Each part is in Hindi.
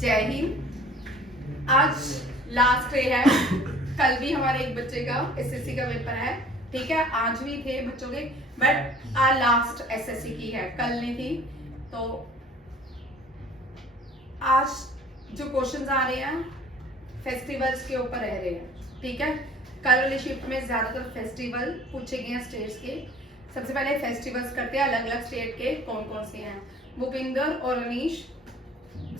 जय हिंद। आज लास्ट डे है। कल भी हमारे एक बच्चे का एसएससी का पेपर है, ठीक है। आज भी थे बच्चों के, बट आज लास्ट एसएससी की है, कल नहीं थी। तो आज जो क्वेश्चंस आ रहे हैं फेस्टिवल्स के ऊपर रह रहे हैं, ठीक है। कल वाली शिफ्ट में ज्यादातर फेस्टिवल पूछे गए हैं स्टेट्स के। सबसे पहले फेस्टिवल्स करते हैं अलग अलग स्टेट के कौन कौन से हैं। भूपिंदर और अनीश,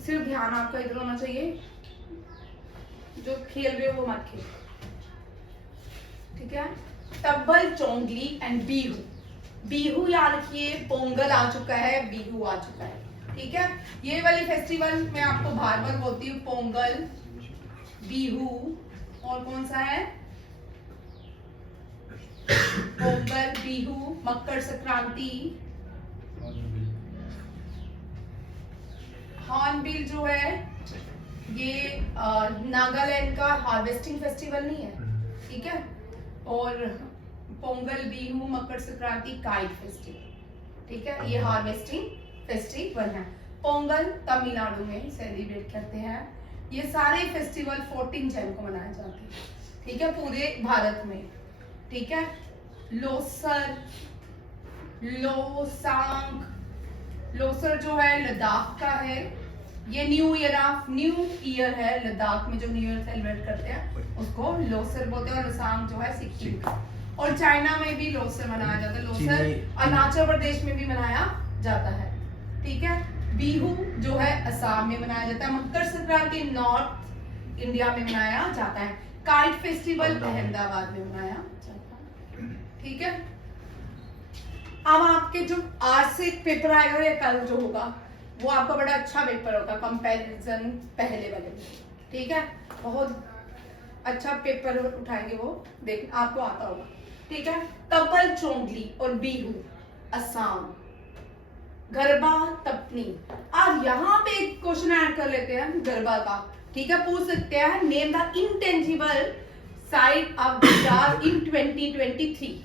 सिर्फ ध्यान आपका इधर होना चाहिए, जो खेल रहे हो वो मत खेल, ठीक है। तब्बल, चोंगली एंड बिहू। बिहू याद रखिए, पोंगल आ चुका है, बिहू आ चुका है, ठीक है। ये वाली फेस्टिवल मैं आपको बार बार बोलती हूँ, पोंगल, बिहू और कौन सा है, पोंगल, बिहू, मकर संक्रांति, हॉर्नबिल जो है ये नागालैंड का हार्वेस्टिंग फेस्टिवल नहीं है, ठीक है। और पोंगल, बिहू, मकर संक्रांति काइट फेस्टिवल, ठीक है। ये हार्वेस्टिंग फेस्टिवल है। पोंगल तमिलनाडु में सेलिब्रेट करते हैं। ये सारे फेस्टिवल 14 जैन को मनाए जाते हैं, ठीक है, पूरे भारत में, ठीक है। लोसर, लोसांग, लोसर जो है लद्दाख का है। ये न्यू ईयर है, लद्दाख में जो न्यू ईयर सेलिब्रेट करते हैं उसको लोसर बोलते हैं। और लोसांग जो है सिक्किम का। और चाइना में भी लोसर मनाया जाता है। लोसर अरुणाचल प्रदेश में भी मनाया जाता है, ठीक है। बिहू जो है असम में मनाया जाता है। मकर संक्रांति नॉर्थ इंडिया में मनाया जाता है। काइट फेस्टिवल अहमदाबाद में मनाया जाता है, ठीक है। अब आपके जो आज से पेपर आएगा या कल जो होगा वो आपका बड़ा अच्छा पेपर होगा कंपैरिजन पहले वाले में, ठीक है। बहुत अच्छा पेपर उठाएंगे वो, देख आपको आता होगा, ठीक है। तब्बल, चोंगली और बिहू असम, गरबा, तपनी। अब यहाँ पे एक क्वेश्चन ऐड कर लेते हैं गरबा का, ठीक है। पूछ सकते हैं name the intangible site of Gujarat in 2023,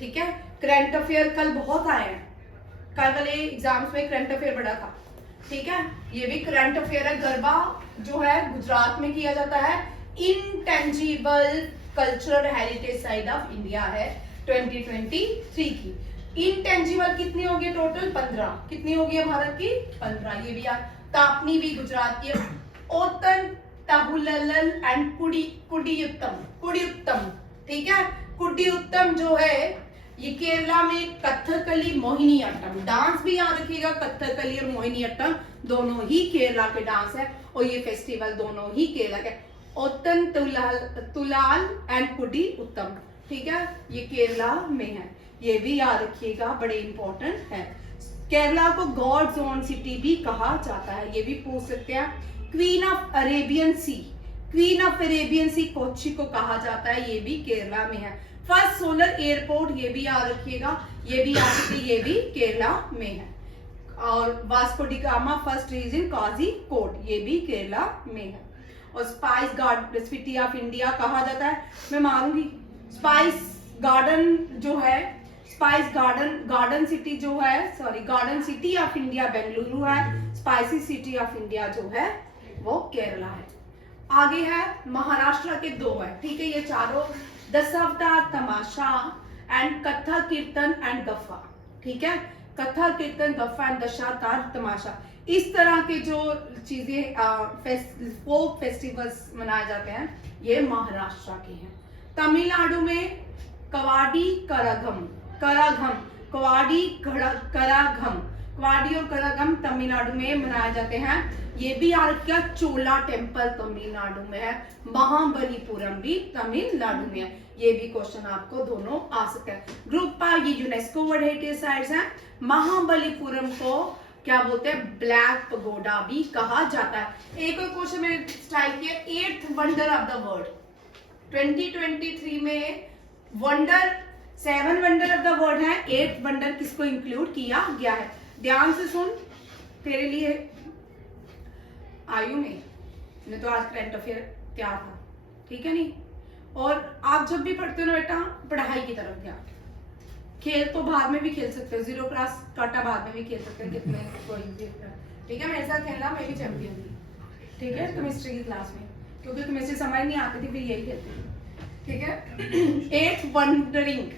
ठीक है। करंट अफेयर कल बहुत आए हैं, कल वाले एग्जाम्स में करंट अफेयर बड़ा था, ठीक है। ये भी करंट अफेयर है। गरबा जो है गुजरात में किया जाता है। Intangible cultural heritage site of India है 2023 की। इंटेंजिबल कितनी होगी टोटल? 15। कितनी होगी भारत की? 15। ये भी यार। तापनी भी गुजरात की है। ओतन, ताहुलल एंड कुडियुत्तम, ठीक है। कुडियुत्तम जो है ये केरला में कथकली मोहिनीअट्टम डांस भी याद रखिएगा। कथकली और मोहिनीअट्टम दोनों ही केरला के डांस है और ये फेस्टिवल दोनों ही केरला के। ओतन, तुलाल एंड कुडी उत्तम, ठीक है, ये केरला में है। ये भी याद रखिएगा, बड़े इंपॉर्टेंट है। केरला को गॉड्स ओन सिटी भी कहा जाता है, ये भी पूछ सकते हैं। क्वीन ऑफ अरेबियन सी कोच्चि को कहा जाता है, ये भी केरला में है। फर्स्ट सोलर एयरपोर्ट, ये भी याद रखिएगा, ये भी याद रखिए, ये भी केरला में है। और Vasco da Gama first region Kozhikode, ये भी केरला में है। और spice garden city of India कहा जाता है, मैं मारूंगी। स्पाइस गार्डन जो है, स्पाइस गार्डन सिटी जो है, sorry, garden city of India Bengaluru है। स्पाइसी सिटी ऑफ इंडिया जो है वो केरला है। आगे है महाराष्ट्र के 2 है, ठीक है। ये चारों दशावतार तमाशा एंड कथा कीर्तन एंड गफ्फा, ठीक है। कथा कीर्तन गफ्फा एंड दशावतार तमाशा, इस तरह के जो चीजें फोक फेस्टिवल्स मनाए जाते हैं ये महाराष्ट्र के हैं। तमिलनाडु में कवाडी कराघम, क्वाडी और कराघम तमिलनाडु में मनाए जाते हैं। ये भी याद रखिएगा, चोला टेम्पल तमिलनाडु में है। महाबलीपुरम भी तमिलनाडु में है। ये भी क्वेश्चन आपको दोनों आ सकते हैं। ग्रुप पर ये यूनेस्को वर्ल्ड हेरिटेज साइट्स हैं। महाबलीपुरम को क्या बोलते हैं? ब्लैक पगोडा भी कहा जाता है। एक और क्वेश्चन मैंने स्ट्राइक किया, 8th wonder of the world 2023 में wonder 7 wonder of the world है, 8th वंडर किसको इंक्लूड किया गया है? ध्यान से सुन, तेरे लिए आयु में तो आज करंट अफेयर तैयार था, ठीक है नहीं। और आप जब भी पढ़ते हो ना बेटा, पढ़ाई की तरफ ध्यान। खेल तो बाद में भी खेल सकते हो, 0 क्लास काटा बाद में भी खेल सकते हो, कितने कोई भी, ठीक है। मेरे साथ खेलना, मैं भी चैंपियन थी, ठीक है, केमिस्ट्री की क्लास में, क्योंकि केमिस्ट्री समझ नहीं आती थी फिर यही कहते हैं। ठीक है, 8 वंडरिंग,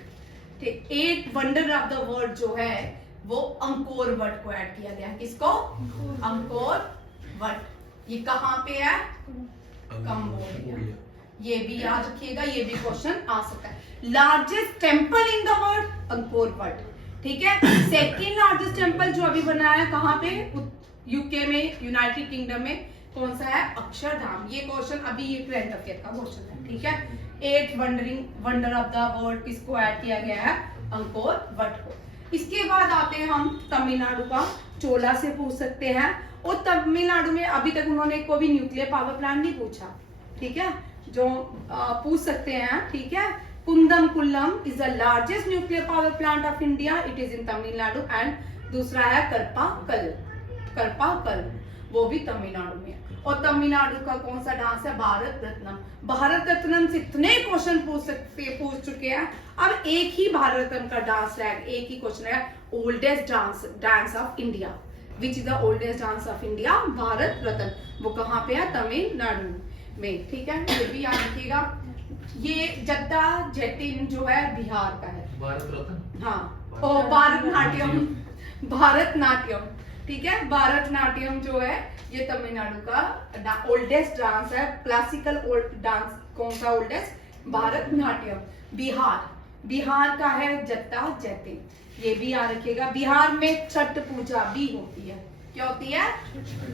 ठीक, 8 वंडर ऑफ द वर्ल्ड जो है वो अंकोर वट को ऐड किया गया है। किसको? Angkor what. ये कहाँ पे है? कंबोडिया। ये भी याद रखिएगा, ये भी क्वेश्चन आ सकता है। Largest temple in the world, Angkor what. ठीक है, सेकंड लार्जेस्ट टेंपल जो अभी बना है कहाँ पे? यूके में, यूनाइटेड किंगडम में। कौन सा है? अक्षरधाम। ये क्वेश्चन अभी ये करंट अफेयर का क्वेश्चन है। ठीक है, 8 वंडर ऑफ द वर्ल्ड किसको ऐड किया गया है? अंकोर वट को। इसके बाद आते हैं हम तमिलनाडु का, चोला से पूछ सकते हैं। और तमिलनाडु में अभी तक उन्होंने कोई भी न्यूक्लियर पावर प्लांट नहीं पूछा। ठीक है, जो पूछ सकते हैं। ठीक है, Kudankulam is the largest nuclear power plant of India, it is in Tamil Nadu. And दूसरा है करपाकल, वो भी तमिलनाडु में। और तमिलनाडु का कौन सा डांस है? भारत रत्नम। भारत रत्नम से इतने क्वेश्चन पूछ चुके हैं, अब एक ही भारत रत्नम का डांस है, एक ही क्वेश्चन है। Oldest dance of India, which is the oldest dance of India? Bharat Ratna. वो कहाँ पे है? तमिलनाडु में। ठीक है, ये भी याद रखिएगा। ये जद्दा जैतिन जो है बिहार का है। भारत रत्न, हाँ, ओ भारतनाट्यम। ठीक है, भारतनाट्यम जो है ये तमिलनाडु का ओल्डेस्ट डांस है। क्लासिकल डांस कौन सा ओल्डेस्ट? भारतनाट्यम। बिहार का है जद्दा जैतिन। ये भी याद रखिएगा। बिहार में छठ पूजा भी होती है। क्या होती है?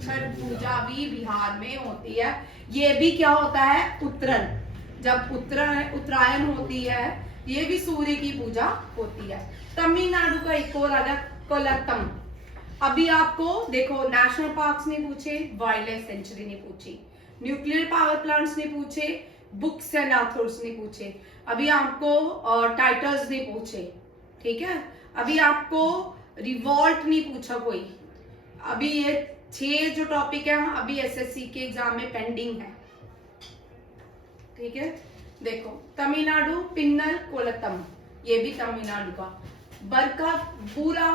छठ पूजा भी बिहार में होती है। ये भी क्या होता है? उत्तरायण। जब उत्तरायण होती है, ये भी सूर्य की पूजा होती है। तमिलनाडु का एक और आ गया कोलतम। अभी आपको देखो, नेशनल पार्क्स नहीं पूछे, वाइल्ड लाइफ सेंचुरी नहीं पूछी, न्यूक्लियर पावर प्लांट्स नहीं पूछे, बुक्स एंड ऑथर्स नहीं पूछे, अभी आपको टाइटल्स नहीं पूछे। ठीक है, अभी आपको रिवॉल्ट नहीं पूछा कोई। अभी ये 6 जो टॉपिक है अभी एसएससी के एग्जाम में पेंडिंग है। ठीक है, देखो तमिलनाडु पिन्नल कोलतम, ये भी तमिलनाडु का। बरका बुरा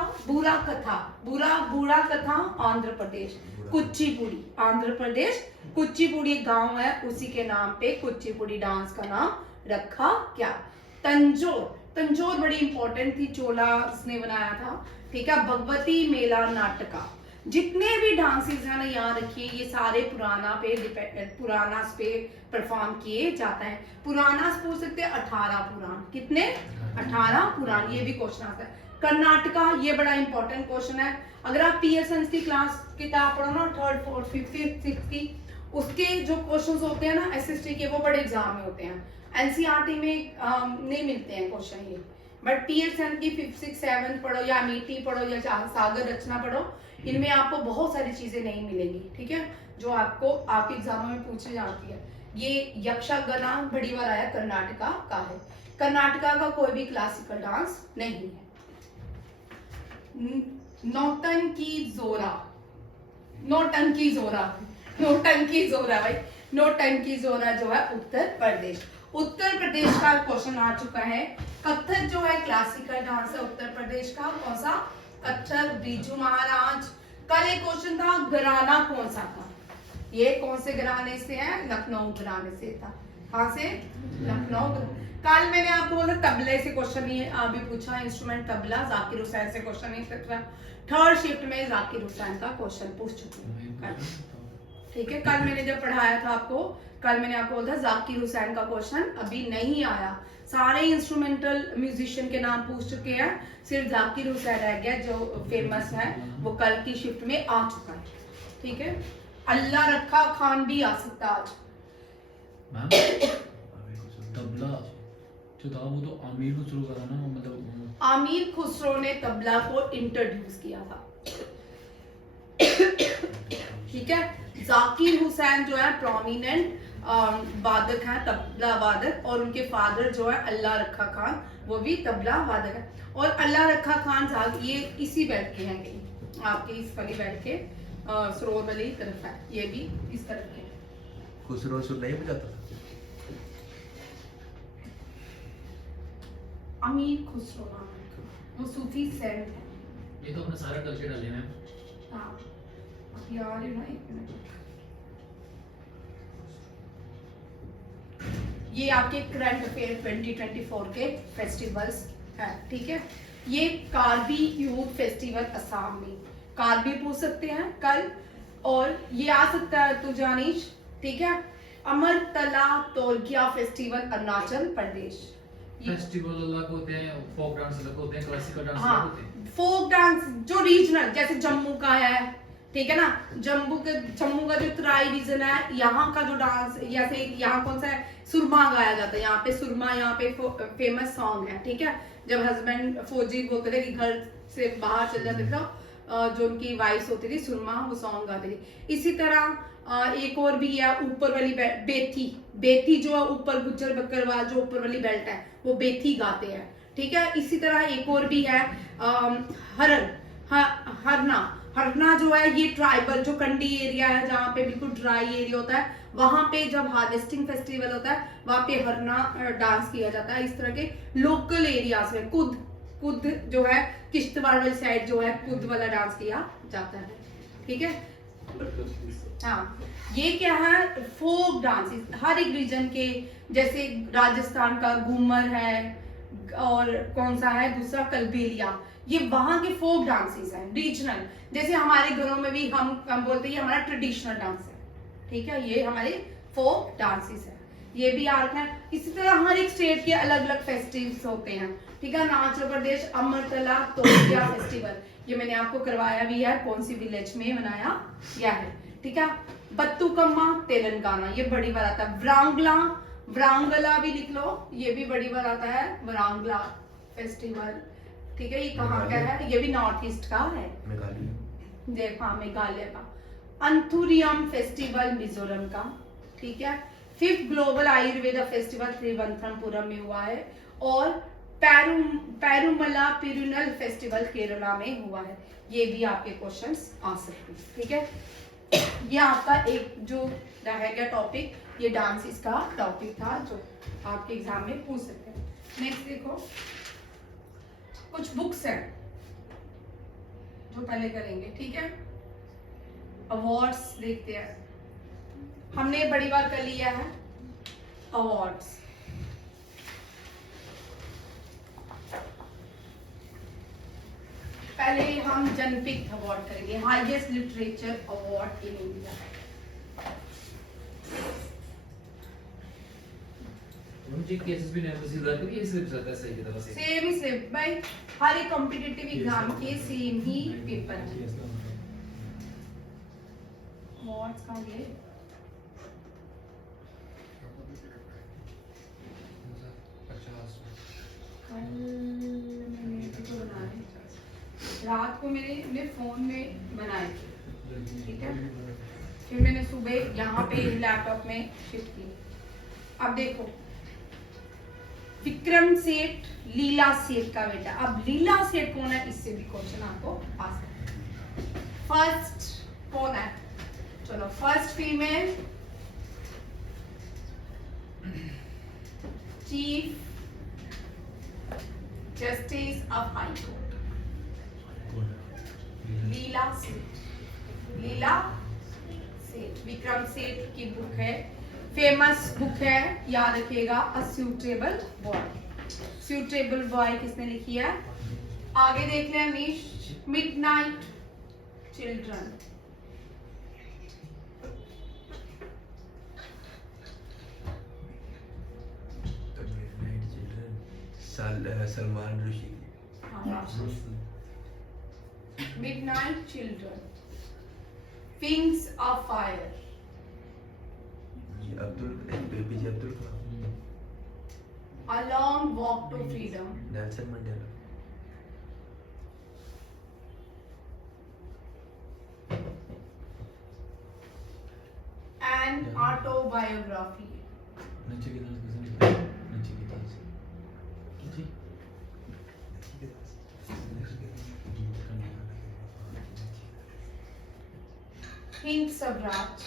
कथा आंध्र प्रदेश। कुचिपुड़ी आंध्र प्रदेश। कुचिपुड़ी एक गांव है, उसी के नाम पे कुचिपुड़ी डांस का नाम रखा क्या? तंजोर बड़ी इंपॉर्टेंट थी, चोलास ने बनाया था। ठीक है, भगवती मेला नाटका। जितने भी डांसेस है ना, याद रखिए, ये सारे पुरानास पे परफॉर्म किए जाते हैं। पुरानास पूछ सकते हैं 18 पुराण। कितने? 18 पुराण। ये भी क्वेश्चन आता है। कर्नाटका, ये बड़ा इंपॉर्टेंट क्वेश्चन है। अगर आप पीएसएन की क्लास किताब पढ़ो ना, 3rd 4th 5th 6th की, उसके जो क्वेश्चंस होते हैं ना एसएसटी के, वो बड़े एग्जाम में होते हैं। एनसीईआरटी में नहीं मिलते हैं क्वेश्चन ये, बट पीएसएन की 5th 6th 7th पढ़ो, या अमेठी पढ़ो, या सागर रचना पढ़ो, इनमें आपको बहुत सारी चीजें नहीं मिलेंगी। ठीक है, जो आपको आपके एग्जामों में पूछी जाती है। ये यक्षगाना बड़ी बार आया, कर्नाटका का है। कर्नाटका का कोई भी क्लासिकल डांस नहीं है। नौटंकी भाई, नौटंकी जोरा जो है उत्तर प्रदेश। उत्तर प्रदेश का क्वेश्चन आ चुका है। कथक जो है क्लासिकल डांस है उत्तर प्रदेश का। कौन सा? कथक, बिरजू महाराज। कल एक क्वेश्चन था, घराना कौन सा था? ये कौन से घराने से है? लखनऊ घराने से था। कहां से? लखनऊ। कल मैंने आपको बोला तबले से क्वेश्चन ये अभी पूछा, इंस्ट्रूमेंट तबला। जाकिर हुसैन से क्वेश्चन नहीं पूछा। 3rd शिफ्ट में जाकिर हुसैन का क्वेश्चन पूछ चुकी हूँ। ठीक है, कल मैंने जब पढ़ाया था आपको, कल मैंने आपको बोला था जाकिर हुसैन का क्वेश्चन अभी नहीं आया। सारे इंस्ट्रूमेंटल म्यूजिशियन के नाम पूछ चुके हैं, सिर्फ जाकिर हुसैन रह गया जो फेमस है, वो कल की शिफ्ट में आ चुका है। ठीक है, अल्लाह रखा खान भी आ सकता आज। तबला जो था वो तो आमिर खुसरो का था ना, मतलब आमिर खुसरो ने तबला को इंट्रोड्यूस किया था। ठीक है, जाकिर हुसैन जो है प्रोमिनेंट वादक हैं, तबला वादक, और उनके फादर जो है अल्लाह रखा खान, वो भी तबला वादक है। और अल्लाह रखा खान ये इसी बेल्ट के हैं, कहीं आपके इस वाली बेल्ट के सरोवर वाली तरफ है, ये भी इस तरफ के। खुसरो सुर नहीं बजाता? अमीर खुसरो नाम है, वो सूफी सेंट है। ये तो अपना सारा कल्चर डाले मैम। हाँ, अब यार है ना, एक मिनट। ये आपके करंट अफेयर 2024 के फेस्टिवल्स हैं, ठीक है। ये कार्बी यूथ फेस्टिवल असम में, कार्बी पूछ सकते हैं कल, और ये आ सकता है तो जानिश, ठीक है। अमरतला तोलकिया फेस्टिवल अरुणाचल प्रदेश। फेस्टिवल अलग होते हैं, फोक डांस अलग होते हैं, क्लासिकल डांस अलग हाँ, होते हैं। फोक डांस जो रीजनल, जैसे जम्मू का है, ठीक है ना, जम्मू का जो तराई रीजन है, यहाँ का जो डांस, जैसे यहाँ कौन सा है, सुरमा गाया जाता है, यहाँ पे सुरमा, यहाँ पे फेमस सॉन्ग है, ठीक है। जब हस्बैंड फौजी बोलते थे कि घर से बाहर चल जाते थे, जो उनकी वाइफ्स होती थी सुरमा, वो सॉन्ग गाती थी। इसी तरह एक और भी है, ऊपर वाली बेथी, बेथी जो है ऊपर गुज्जर बकरवाल जो ऊपर वाली बेल्ट है, वो बेथी गाते हैं, ठीक है। इसी तरह एक और भी है हरन, हरना, हरना जो है ये ट्राइबल जो कंडी एरिया है, जहाँ पे बिल्कुल ड्राई एरिया होता है, वहां पे जब हार्वेस्टिंग फेस्टिवल होता है, वहां पे हरना डांस किया जाता है। इस तरह के लोकल एरियाज में कुद जो है, किश्तवाड़ वाली साइड जो है, कुद वाला डांस किया जाता है, ठीक है। हाँ, ये क्या है, फोक डांस हर एक रीजन के, जैसे राजस्थान का घूमर है, और कौन सा है दूसरा कलबेलिया, ये वहां के फोक डांसेस हैं रीजनल। जैसे हमारे घरों में भी हम बोलते हैं ये हमारा ट्रेडिशनल डांस है, ठीक है, ये हमारे फोक डांसेस है, ये भी आ रखा है। इसी तरह हर एक स्टेट के अलग अलग फेस्टिवल्स होते हैं, ठीक है। अरुणाचल प्रदेश अमरतला तोलकिया फेस्टिवल, ये मैंने आपको करवाया भी है, कौन सी विलेज में मनाया गया है, ठीक है। बत्तुकम्मा तेलंगाना, ये बड़ी बार आता है। व्रांगला, व्रांगला भी लिख लो, ये भी बड़ी बार आता है, व्रांगला फेस्टिवल, ठीक है। ये कहाँ का है, ये भी नॉर्थ ईस्ट का है, मेघालय। देखो हाँ, मेघालय का। अंथुरियम फेस्टिवल मिजोरम का, ठीक है। 5th global Ayurveda festival Thiruvananthapuram में हुआ है, और पेरुमला पेरुनल फेस्टिवल केरला में हुआ है। ये भी आपके क्वेश्चंस आ सकते हैं, ठीक है। ये आपका एक जो रहेगा टॉपिक, ये डांस इसका टॉपिक था जो आपके एग्जाम में पूछ सकते हैं। नेक्स्ट देखो, कुछ बुक्स हैं जो पहले करेंगे, ठीक है। अवार्ड्स देखते हैं, हमने बड़ी बार कर लिया है अवार्ड्स। पहले हम जनपिक अवार्ड करेंगे, highest literature award in India. मुझे केसेस भी नहीं सीधा कभी ये सिर्फ रहता है सही की तरह से। सेम ही सेम भाई, हर एक कॉम्पिटिटिव एग्जाम के सेम ही पेपर है। अवार्ड्स कहाँ गए? कल मैंने तो बनाए, रात को मेरे फोन में बनाए थे, ठीक है। फिर मैंने सुबह यहाँ पे लैपटॉप में शिफ्ट की। अब देखो, विक्रम सेठ लीला सेठ का बेटा। अब लीला सेठ कौन है, इससे भी क्वेश्चन आपको आ सकता है। फर्स्ट कौन है, चलो first female chief justice of high court, Leela Seth. Leela सेठ, विक्रम सेठ की बुक है, फेमस बुक है, याद रखिएगा, a suitable boy. Suitable boy किसने लिखी है? आगे देख लें Anish, midnight children. Salman Rushdie. Midnight children, wings of fire, APJ Abdul Kalam. A long walk to freedom, Nelson Mandela. an autobiography, नीचे की तरफ किसने लिखा है? नीचे की तरफ से जी hints of Raj,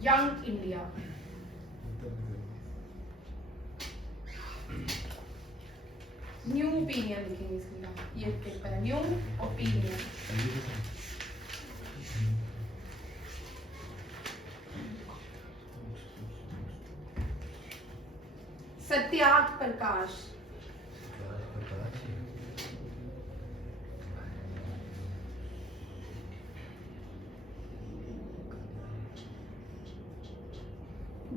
Young India, new opinion लिखेंगे इसके लिए, ये पेपर है न्यू ओपिनियन। सत्यार्थ प्रकाश,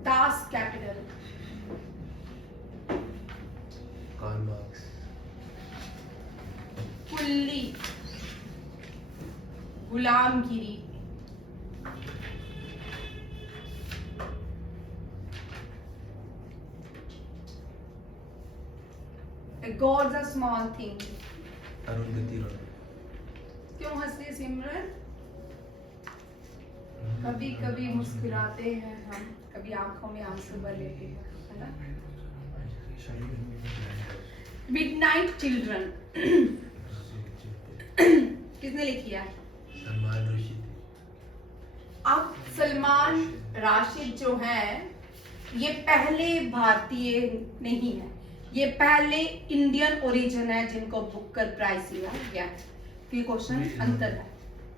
दास कैपिटल, कार्ल मार्क्स, कुल्ली, गुलामगिरी, God's a small thing। Arundhati Roy, क्यों हंसते सिमरन? कभी कभी मुस्कुराते हैं हम, कभी आंखों में आंसू भर लेते हैं, है ना? मिडनाइट चिल्ड्रन किसने लिखी है? सलमान रुश्दी। अब सलमान राशिद जो है ये पहले भारतीय नहीं है, ये पहले इंडियन ओरिजिन है जिनको बुकर प्राइज लिया गया है। ये क्वेश्चन अंतर है,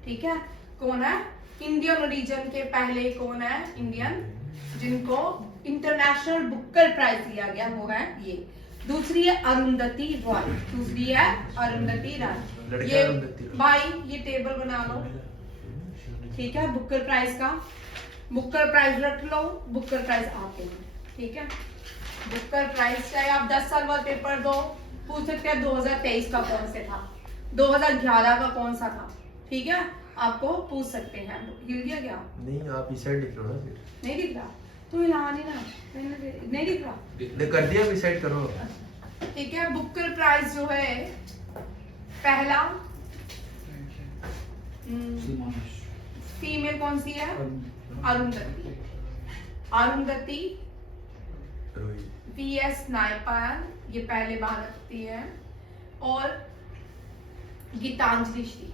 ठीक है? कौन है इंडियन ओरिजिन के पहले? कौन है इंडियन जिनको इंटरनेशनल बुकर प्राइज दिया गया? वो है ये। दूसरी है अरुंधति रॉय, दूसरी है अरुंधति रॉय। ये भाई ये टेबल बना लो, ठीक है? बुकर प्राइज का, बुकर प्राइज रख लो, बुकर प्राइज आते हैं, ठीक है? बुकर प्राइज चाहे आप 10 साल बाद पेपर दो, पूछ सकते हैं 2023 का कौन से था, 2011 का कौन सा था, ठीक है? आपको पूछ सकते हैं। हिल गया क्या? नहीं, आप इस साइड लिख लो ना फिर। नहीं दिख रहा, तू हिला नहीं ना, नहीं दिख रहा, ने कर दिया, इस साइड करो। ठीक है? बुकर प्राइज जो है पहला फीमेल कौन सी है? अरुंधति, अरुंधति रोहित, PS नायपाल, ये पहले भारतीय है। और गीतांजलि श्री,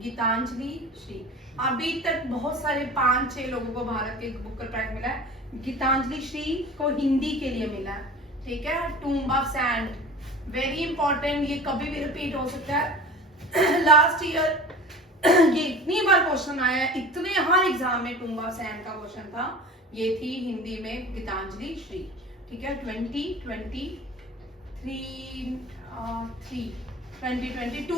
गीतांजलि श्री अभी तक बहुत सारे 5-6 लोगों को भारत के बुकर प्राइज मिला है। गीतांजलि श्री को हिंदी के लिए मिला है, ठीक है? Tomb of sand, very important, ये कभी भी रिपीट हो सकता है। लास्ट ईयर ये इतनी बार क्वेश्चन आया है, इतने हर एग्जाम में टूम्ब ऑफ सैंड का क्वेश्चन था। ये थी हिंदी में गीतांजलि श्री, ठीक है? 2022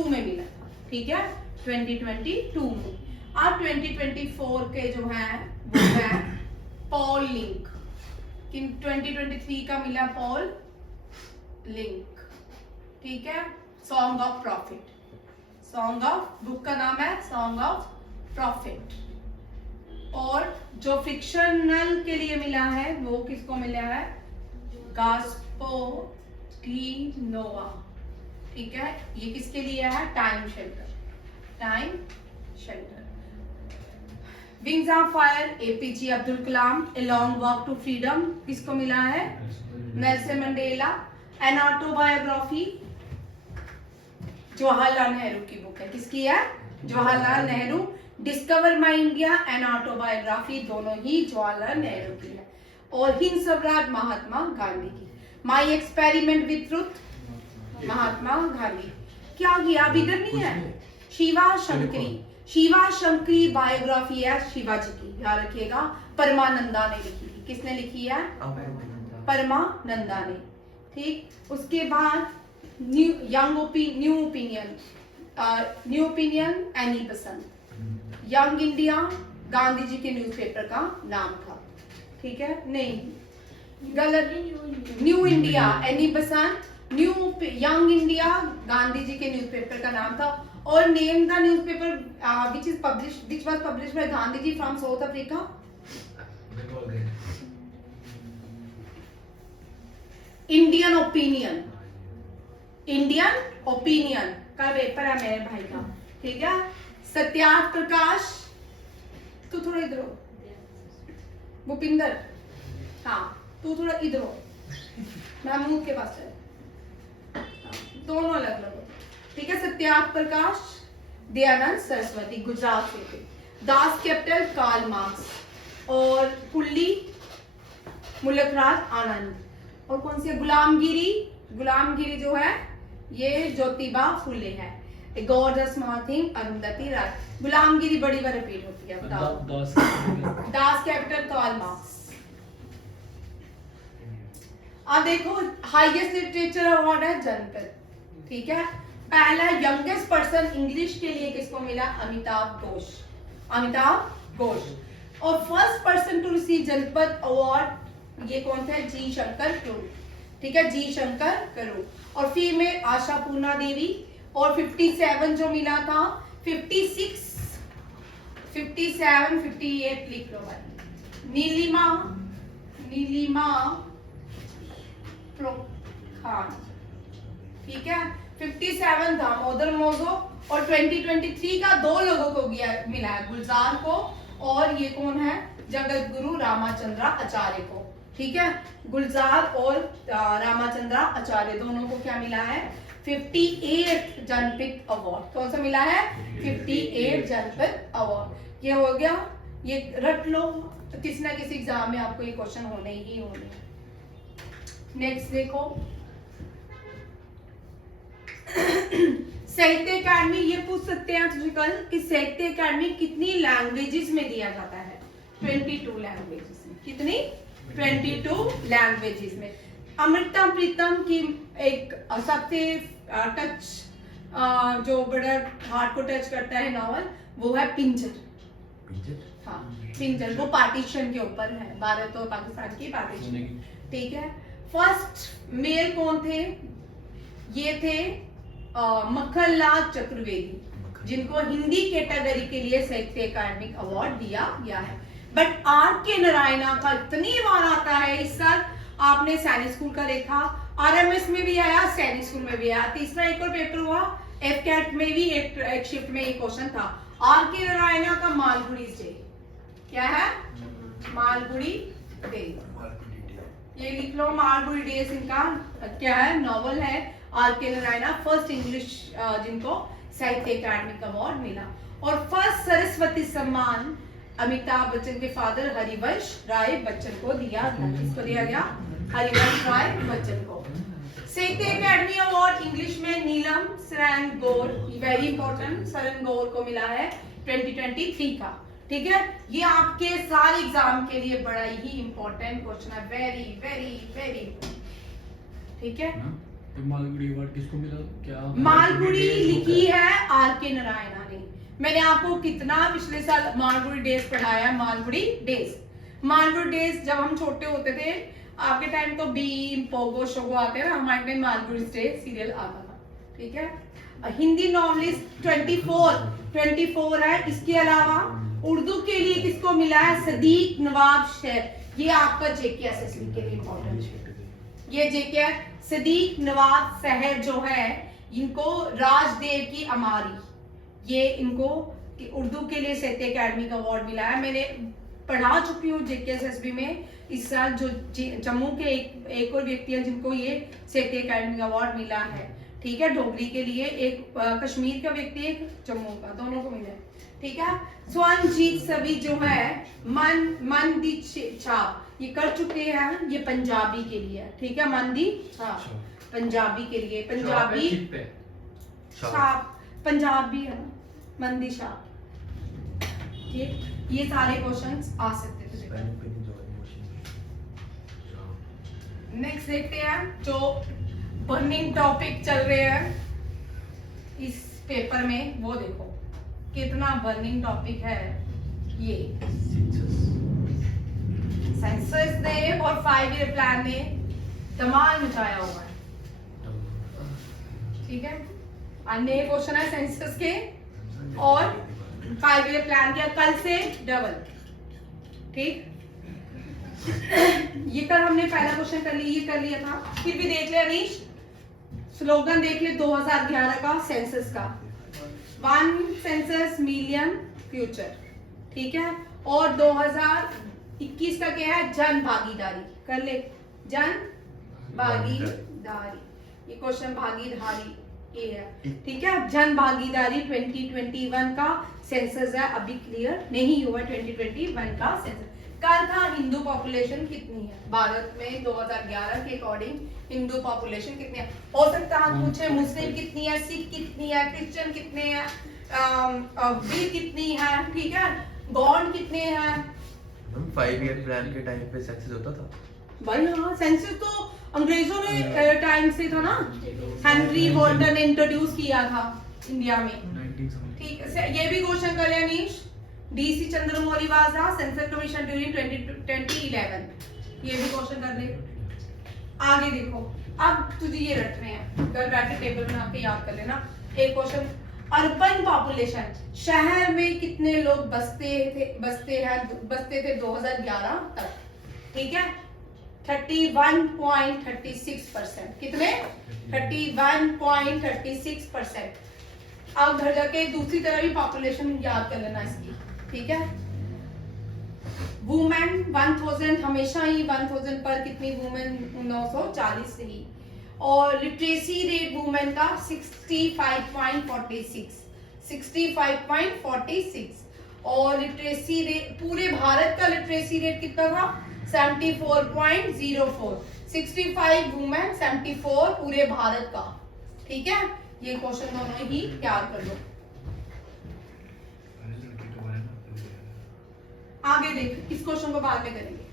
में मिला था, ठीक है? 2022 में। अब 2024 के जो है वो है पॉल लिंक, कि 2023 का मिला पॉल लिंक, ठीक है? Song of profit, song of, book का नाम है सॉन्ग ऑफ प्रॉफिट। और जो फिक्शनल के लिए मिला है वो किसको मिला है? गास्पो डी नोवा, ठीक है? ये किसके लिए है? Time shelter, time shelter. Wings of fire, APJ Abdul Kalam, a long walk to freedom किसको मिला है? Nelson Mandela. An autobiography Jawaharlal Nehru की बुक है, किसकी है? Jawaharlal Nehru. Discover my India and autobiography दोनों ही जवाहरलाल नेहरू की है। और हिंद स्वराज महात्मा गांधी की। My experiment with truth Mahatma Gandhi. क्या किया? अब इधर नहीं है। शिवा शंकरी, शिवा शंकरी बायोग्राफी है शिवाजी की, याद रखिएगा। परमानंदा ने लिखी थी, किसने लिखी है? परमानंदा ने, ठीक। उसके बाद new opinion Annie Besant. Young India Gandhi ji के न्यूज़पेपर का नाम था, ठीक है? नहीं गलत, new India Annie Besant, new young India Gandhi ji के न्यूज़पेपर का नाम था। और name the newspaper which was published by Gandhi ji from South Africa. Indian opinion, Indian opinion का पेपर है मेरे भाई का, ठीक है? सत्यार्थ प्रकाश, तू थोड़ा इधर हो। भूपिंदर, हाँ तू थोड़ा इधर हो, महमूद के पास चल, दोनों अलग अलग हो, ठीक है? सत्यार्थ प्रकाश दयानंद सरस्वती, गुजरात से थे। Das Kapital Karl Marx. और कुल्ली मुल्कराज आनंद। और कौन सी? गुलामगिरी गुलामगिरी जो है ये ज्योतिबा फुले है। A gorgeous small thing Arundhati राय। गुलामगिरी बड़ी बार रिपीट होती है, बताओ। दास दास कैपिटल कार्ल मार्क्स। अब देखो हाईएस्ट लिटरेचर अवार्ड है जनपद, ठीक है। पहला यंगेस्ट पर्सन इंग्लिश के लिए किसको मिला? अमिताभ घोष, अमिताभ घोष। और फर्स्ट पर्सन टू रिसीव जनपद अवार्ड ये कौन थे? जी शंकर करोड़, ठीक है, जी शंकर करोड़। और फीमेल आशा पूर्णा देवी। और 57 जो मिला था, 56 57 58 लिख लो भाई। नीलिमा खान, ठीक है। 57 दामोदर मौजो। और 2023 का 2 लोगों को मिला है, गुलजार को और ये कौन है? जगत गुरु रामाचंद्र आचार्य को, ठीक है। गुलजार और रामाचंद्र आचार्य दोनों को क्या मिला है? 58 जनपद अवार्ड। कौन सा मिला है? 58 जनपद अवार्ड। ये हो गया, ये रट लो, किसी ना किसी एग्जाम में आपको ये क्वेश्चन होने ही होने। नेक्स्ट देखो साहित्य अकादमी, ये पूछ सकते हैं तुझे कल कि साहित्य अकादमी कितनी लैंग्वेजेस में दिया जाता है? 22 लैंग्वेजेस में। कितनी? 22 लैंग्वेजेस में। अमृता प्रीतम की एक सबसे टच जो बड़ा हार्ट को टच करता है नॉवल, वो है पिंजर। हाँ, पिंजर। वो पार्टीशन के ऊपर है, भारत और पाकिस्तान की पार्टीशन, ठीक है। फर्स्ट मेल कौन थे? ये थे मक्खनलाल चतुर्वेदी, जिनको हिंदी कैटेगरी के लिए साहित्य अकादमी अवार्ड दिया गया है। बट आर के नारायणा का इतनी बार आता है इस साल, आपने सैनिक स्कूल का देखा, आरएमएस में भी आया, सैनिक स्कूल में भी आया। तीसरा एक और पेपर हुआ एफ कैट में भी, एक शिफ्ट में एक क्वेश्चन था। आर के नारायणा का मालगुड़ी डे, क्या है? मालगुड़ी डे, ये लिख लो। मालगुड़ी डेज इनका क्या है? नॉवल है। आर के नारायणा फर्स्ट इंग्लिश जिनको साहित्य अकादमी अवार्ड मिला। और फर्स्ट सरस्वती सम्मान अमिताभ बच्चन के फादर हरिवंश राय बच्चन को दिया गया। किसको दिया गया? हरिवंश राय बच्चन को। साहित्य अकादमी अवार्ड इंग्लिश में नीलम सरन गौर, वेरी इंपॉर्टेंट, सरन गौर को मिला है 2023 का, ठीक है। ये आपके सारे एग्जाम के लिए बड़ा ही इंपॉर्टेंट क्वेश्चन है, वेरी वेरी वेरी, ठीक है। मालगुड़ी अवार्ड किसको मिला? क्या मालगुड़ी लिखी है आर के नारायणा ने। मैंने आपको कितना पिछले साल मालगुड़ी डेज पढ़ाया। मालगुड़ी डेज जब हम छोटे होते थे, आपके टाइम तो बीम पोगो शोगो आते हैं ना, हमारे टाइम मालगुड़ी डेज सीरियल आता था, ठीक है। हिंदी नॉवलिस्ट 24 है। इसके अलावा उर्दू के लिए किसको मिला है? सदीक नवाब शेर। ये आपका जेके एसएसबी के लिए इंपॉर्टेंट है। ये जेके सदीक नवाब शहर जो है, इनको राजदेव की अमारी, ये इनको उर्दू के लिए साहित्य अकादमी का अवार्ड मिला है। मैंने पढ़ा चुकी हूँ जेके एसएसबी में इस साल, जो जम्मू के एक और व्यक्ति है जिनको ये साहित्य अकादमी का अवार्ड मिला है, ठीक है। डोगरी के लिए एक कश्मीर का व्यक्ति, एक जम्मू का, दोनों को मिला है, ठीक है। स्वनजीत सभी जो है मन दी छाप, ये कर चुके हैं, ये पंजाबी के लिए, ठीक है। मन दी छाप पंजाबी के लिए, पंजाबी छाप पंजाबी है, मन दी छाप, ठीक। ये सारे क्वेश्चंस आ सकते थे। नेक्स्ट देखते हैं जो बर्निंग टॉपिक चल रहे हैं इस पेपर में, वो देखो कितना बर्निंग टॉपिक है। ये सेंसस ने और 5 ईयर प्लान ने धमाल मचाया हुआ है, ठीक है। अन्य क्वेश्चन है सेंसस के और 5 ईयर प्लान के, कल से डबल, ठीक। ये कल हमने पहला क्वेश्चन कर लिया, ये कर लिया था। फिर भी देख ले अनीश, स्लोगन देख ले 2011 का सेंसस का, 1 सेंसस मिलियन फ्यूचर, ठीक है। और 2021 का क्या है? जन भागीदारी, कर ले जन भागीदारी, ये क्वेश्चन भागीदारी ये है, ठीक है। जन भागीदारी 2021 का सेंसस है, अभी क्लियर नहीं हुआ 2021 का सेंसस। कल था हिंदू पॉपुलेशन कितनी है भारत में 2011 के अकॉर्डिंग, हिंदू पॉपुलेशन कितनी है। हो सकता है पूछे मुस्लिम कितनी है, सिख कितनी है, क्रिश्चियन कितने हैं, भी कितनी है, ठीक है, गॉड कितने हैं। हम 5 ईयर प्लान के टाइम पे सेंसस होता था। भाई हाँ, सेंसस तो अंग्रेजों ने टाइम से था ना, हेनरी वॉल्टन ने इंट्रोड्यूस किया था इंडिया में। 1970 ठीक है, ये भी क्वेश्चन कर लिया Nish. DC Chandramouli was the census commission during 2011, ये भी क्वेश्चन कर ले। आगे देखो, अब तुझे ये रट रहे हैं, घर बैठे टेबल बना के याद कर लेना। एक क्वेश्चन, अर्बन पॉपुलेशन, शहर में कितने लोग बसते थे 2011 तक, ठीक है, 31.36%। कितने? 31.36%। अब घर जाके दूसरी तरह भी पॉपुलेशन याद कर लेना इसकी, ठीक है। वुमेन 1000, हमेशा ही 1000 पर कितनी वुमेन, 940 ही। और लिटरेसी रेट वुमेन का 65.46। और लिटरेसी रेट, पूरे भारत का लिटरेसी रेट कितना था? 74.04। 65 वुमेन, 74 पूरे भारत का, ठीक है। ये क्वेश्चन दोनों ही याद कर लो। आगे देख, इस क्वेश्चन को बाद में करेंगे।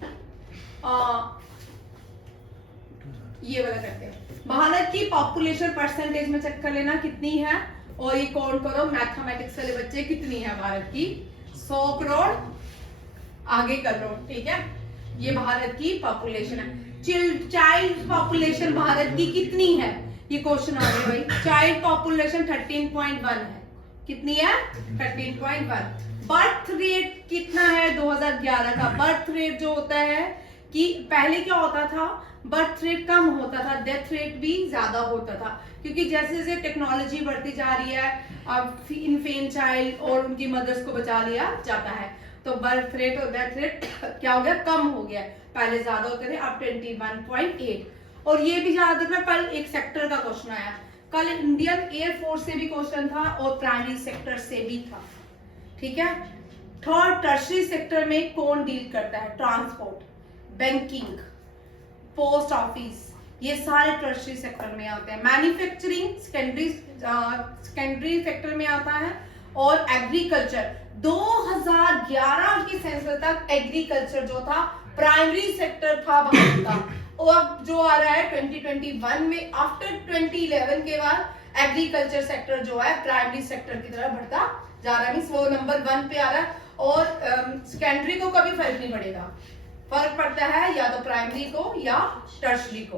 ये वाला करते हैं। भारत की पॉपुलेशन परसेंटेज में चेक कर लेना कितनी है, और ये काउंट करो मैथमेटिक्स वाले बच्चे, कितनी है भारत की? 100 करोड़। आगे कर लो, ठीक है। ये भारत की पॉपुलेशन है। चाइल्ड पॉपुलेशन भारत की कितनी है, ये क्वेश्चन आ गया भाई। चाइल्ड पॉपुलेशन 13.1 है। कितनी है? 13.1। बर्थ रेट कितना है 2011 का? बर्थ रेट जो होता है कि पहले क्या होता था, बर्थ रेट कम होता था, डेथ रेट भी ज्यादा होता था, क्योंकि जैसे जैसे टेक्नोलॉजी बढ़ती जा रही है, अब इनफेंट चाइल्ड और उनकी मदर्स को बचा लिया जाता है, तो बर्थ रेट और डेथ रेट क्या हो गया? कम हो गया। पहले ज्यादा होते थे, अब 21.8। और ये भी याद रखना, कल एक सेक्टर का क्वेश्चन आया, कल इंडियन एयरफोर्स से भी क्वेश्चन था और प्राइमरी सेक्टर से भी था, ठीक है। थर्ड टर्शरी सेक्टर में कौन डील करता है? ट्रांसपोर्ट, बैंकिंग, पोस्ट ऑफिस, ये सारे टर्शरी सेक्टर में आते हैं। मैन्युफैक्चरिंग सेकेंडरी सेक्टर में आता है। और एग्रीकल्चर, 2011 की सेंसस तक एग्रीकल्चर जो था प्राइमरी सेक्टर था भारत का, और अब जो आ रहा है 2021 में, आफ्टर 2011 के बाद एग्रीकल्चर सेक्टर जो है प्राइमरी सेक्टर की तरफ बढ़ता जा रहा है, मींस वो नंबर 1 पे आ रहा है। और सेकेंडरी को कभी फर्क नहीं पड़ेगा, फर्क पड़ता है या तो प्राइमरी को या टर्शरी को,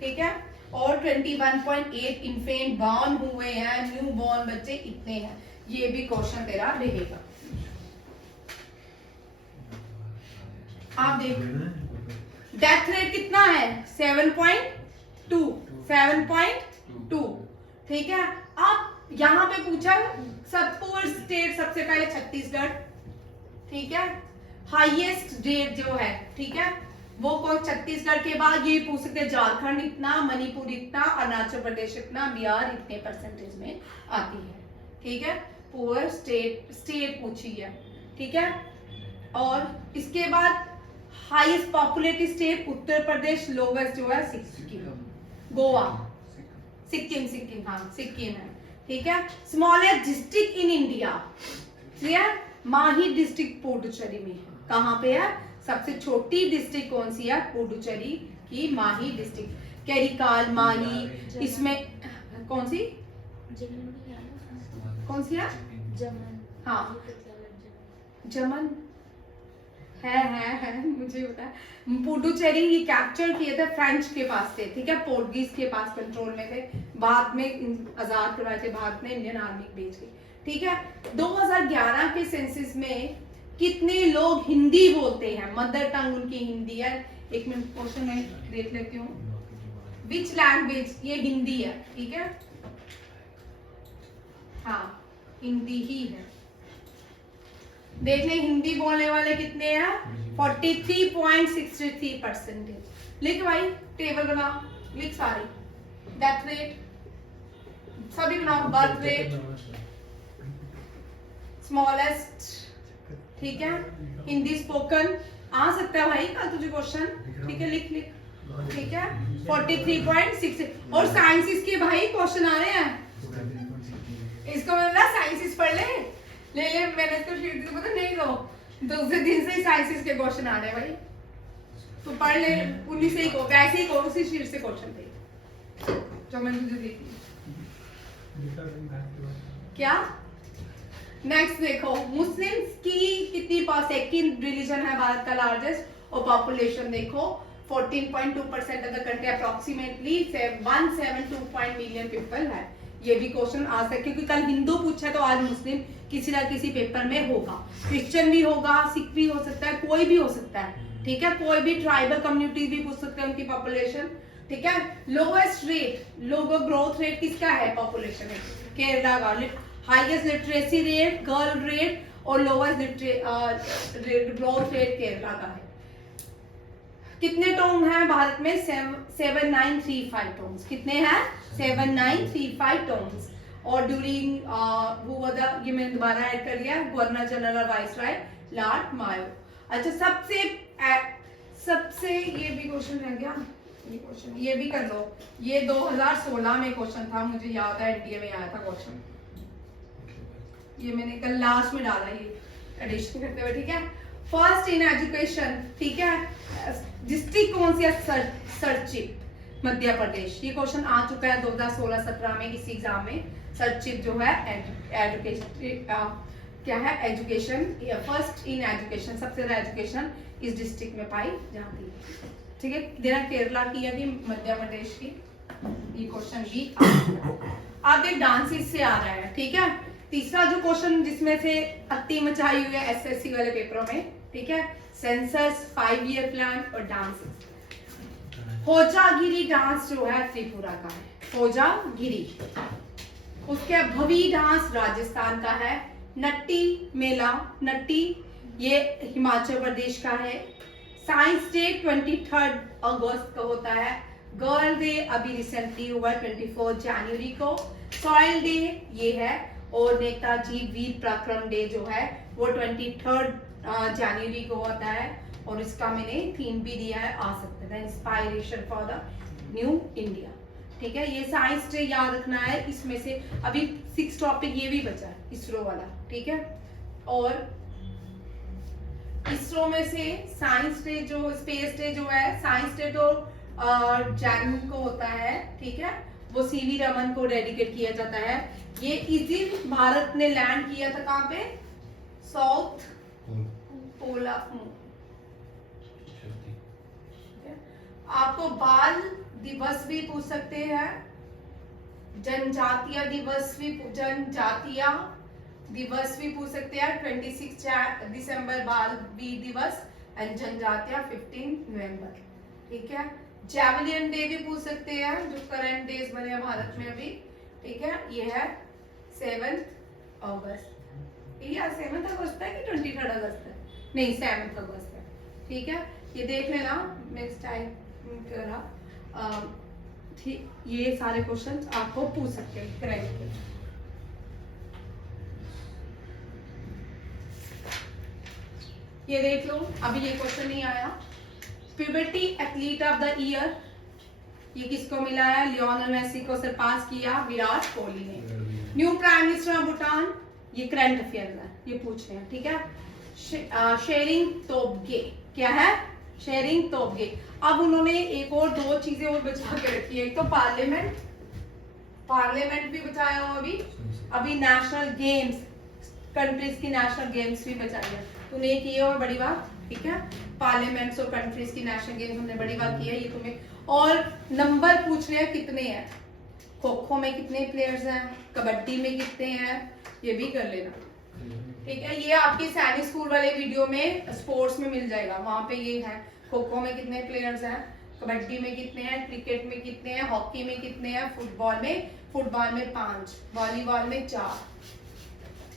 ठीक है। और 21.8 इन्फेंट बॉर्न हुए हैं, न्यू बॉर्न बच्चे इतने हैं। ये भी क्वेश्चन तेरा रहेगा। आप देखो, डेथ रेट कितना है? 7.2, ठीक है। अब यहाँ पे पूछा पुअर स्टेट, सबसे पहले छत्तीसगढ़, ठीक है। हाईएस्ट रेट जो है, ठीक है, वो कौन? छत्तीसगढ़ के बाद ये पूछ सकते हैं झारखंड इतना, मणिपुर इतना, अरुणाचल प्रदेश इतना, बिहार इतने परसेंटेज में आती है, ठीक है। पुअर स्टेट पूछी है, ठीक है। और इसके बाद highest populated state Uttar Pradesh, lowest जो है सिक्किम, गोवा, सिक्किम, हाँ सिक्किम है, ठीक है। Smallest district in India, clear? Mahi district Puducherry में है। कहाँ पे है? सबसे छोटी डिस्ट्रिक्ट कौन सी है? पुडुचेरी की माही डिस्ट्रिक्ट। कैरिकाल, माही, इसमें कौन सी है? हाँ, जमन है, मुझे पता है। पुडुचेरी ये कैप्चर किए थे, फ्रेंच के पास थे, ठीक है, पोर्टुगीज के पास कंट्रोल में थे, बाद में आजाद करवाए थे भारत में, इंडियन आर्मी भेज के, ठीक है। 2011 के सेंसस में कितने लोग हिंदी बोलते हैं? मदर टंग उनकी हिंदी है। एक मिनट क्वेश्चन मैं देख लेती हूँ। Which language? ये हिंदी है, ठीक है, हाँ हिंदी ही है। देख ले हिंदी बोलने वाले कितने हैं? 43.63%। लिख भाई, टेबल बना, लिख सारी। डेथ रेट सभी बनाओ, बर्थ रेट, स्मॉलेस्ट, ठीक है, हिंदी स्पोकन, आ सकता है भाई कल तुझे क्वेश्चन, ठीक है लिख लिख, ठीक है 43.6। और साइंसिस के भाई क्वेश्चन आ रहे हैं, इसको मतलब साइंसिस पढ़ ले ले मैंने इसको शीट दी तो नहीं दो, दूसरे दिन से ही साइंसिस के क्वेश्चन आ रहे हैं भाई, तो पढ़ ले 19 से ही को वैसे ही को उसी शीट से क्वेश्चन थे जो मैंने तुझे दी थी। क्या नेक्स्ट देखो, मुस्लिम्स की कितनी सेकंड रिलीजन है भारत का लार्जेस्ट, और पॉपुलेशन देखो 14.2% of the country approximately 172 million people है। ये भी क्वेश्चन आ सकता है क्योंकि कल हिंदू पूछा है तो आज मुस्लिम किसी ना किसी पेपर में होगा, क्रिश्चियन भी होगा, सिख भी हो सकता है, कोई भी हो सकता है, ठीक है कोई भी ट्राइबल कम्युनिटी भी पूछ सकते हैं उनकी पॉपुलेशन, ठीक है। लोएस्ट रेट लोगो ग्रोथ रेट किसका है पॉपुलेशन में, केरला का। Highest literacy rate, girl rate और लोएस्ट ग्रोथ रेट केरला का है। कितने टोन है भारत में, 7935 टोन्स, कितने हैं 7935 टोन्स। और ड्यूरिंग ये मैंने दोबारा ऐड कर दिया, गवर्नर जनरल और वाइसराय लॉर्ड मायो। अच्छा सबसे ये भी क्वेश्चन रह गया, ये क्वेश्चन ये भी कर लो, ये 2016 में क्वेश्चन था, मुझे याद है एनडीए में आया था क्वेश्चन, ये मैंने कल लास्ट में डाला ये एडिशन करते हुए, ठीक है। फर्स्ट इन एजुकेशन, ठीक है, डिस्ट्रिक्ट कौन सी है, सर्चिप मध्य प्रदेश। ये क्वेश्चन आ चुका है 2016-17 में किसी एग्जाम में। सर्चिप जो है एजुकेशन क्या है, एजुकेशन फर्स्ट इन एजुकेशन, सबसे ज्यादा एजुकेशन इस डिस्ट्रिक्ट में पाई जाती है, ठीक है। देना केरला की या मध्य प्रदेश की, ये क्वेश्चन भी अब एक डांसेस से आ रहा है, ठीक है। तीसरा जो क्वेश्चन जिसमें से अति मचाई हुई है एसएससी वाले पेपरों में, ठीक है, सेंसस, 5 ईयर प्लान और डांसेस। होजागिरी डांस जो है त्रिपुरा का है, होजागिरी। उसके भवी डांस राजस्थान का है। नट्टी मेला, नट्टी ये हिमाचल प्रदेश का है। साइंस डे 23 अगस्त को होता है। गर्ल डे अभी रिसेंटली हुआ 24 जनवरी को। सॉइल डे ये है, और नेताजी वीर पराक्रम डे जो है वो 23 जनवरी को होता है। और इसका मैंने थीम भी दिया है, आ सकता है inspiration for the new India, ठीक है। ये साइंस डे याद रखना है, इसमें से अभी 6 टॉपिक ये भी बचा है इसरो वाला, ठीक है। और इसरो में से साइंस डे जो स्पेस डे जो है, साइंस डे तो जैन को होता है, ठीक है, वो सीवी रमन को डेडिकेट किया जाता है। ये इस दिन भारत ने लैंड किया था कहाँ पे, साउथ पोल ऑफ मून। आपको बाल दिवस भी पूछ सकते हैं, जनजातीय दिवस भी पूछ सकते हैं। 26 दिसंबर बाल वीर दिवस एंड जनजातीय 15 नवंबर, ठीक है। जैवलिन डे भी पूछ सकते हैं, जो करंट डेज बने हैं भारत में अभी, ठीक है। ये है 7 अगस्त, ये 7 अगस्त है कि 23 अगस्त है, नहीं 7 अगस्त है, ठीक है। ये देख लेना नेक्स्ट टाइम करा, ठीक। ये सारे क्वेश्चंस आपको पूछ सकते हैं करेक्ट। ये देख लो, अभी ये क्वेश्चन नहीं आया। Puberty athlete of the year ये किसको मिला है, लियोनेल मेसी को सरपास किया विराट कोहली ने। New prime minister of Bhutan, ये करंट अफेयर्स है, ये पूछ रहे हैं, ठीक है। शेरिंग तोब्गे, क्या है, शेरिंग तोब्गे। अब उन्होंने एक और 2 चीजें और बचा के रखी है, एक तो पार्लियामेंट भी बचाया हो, अभी नेशनल गेम्स, कंट्रीज की नेशनल गेम्स भी बचाई है, तूने ये की है और बड़ी बात, ठीक है। पार्लियामेंट्स और कंट्रीज की नेशनल गेम्स हमने बड़ी बात की है, ये तुम्हें। और नंबर पूछ रहे हैं कितने हैं, खो खो में कितने प्लेयर्स हैं, कबड्डी में कितने हैं, ये भी कर लेना, ठीक है। ये आपके सैनिक स्कूल वाले वीडियो में स्पोर्ट्स में मिल जाएगा, वहां पे ये है खो खो में कितने प्लेयर्स हैं, कबड्डी में कितने हैं, क्रिकेट में कितने हैं, हॉकी में कितने हैं, फुटबॉल में 5, वॉलीबॉल में 4,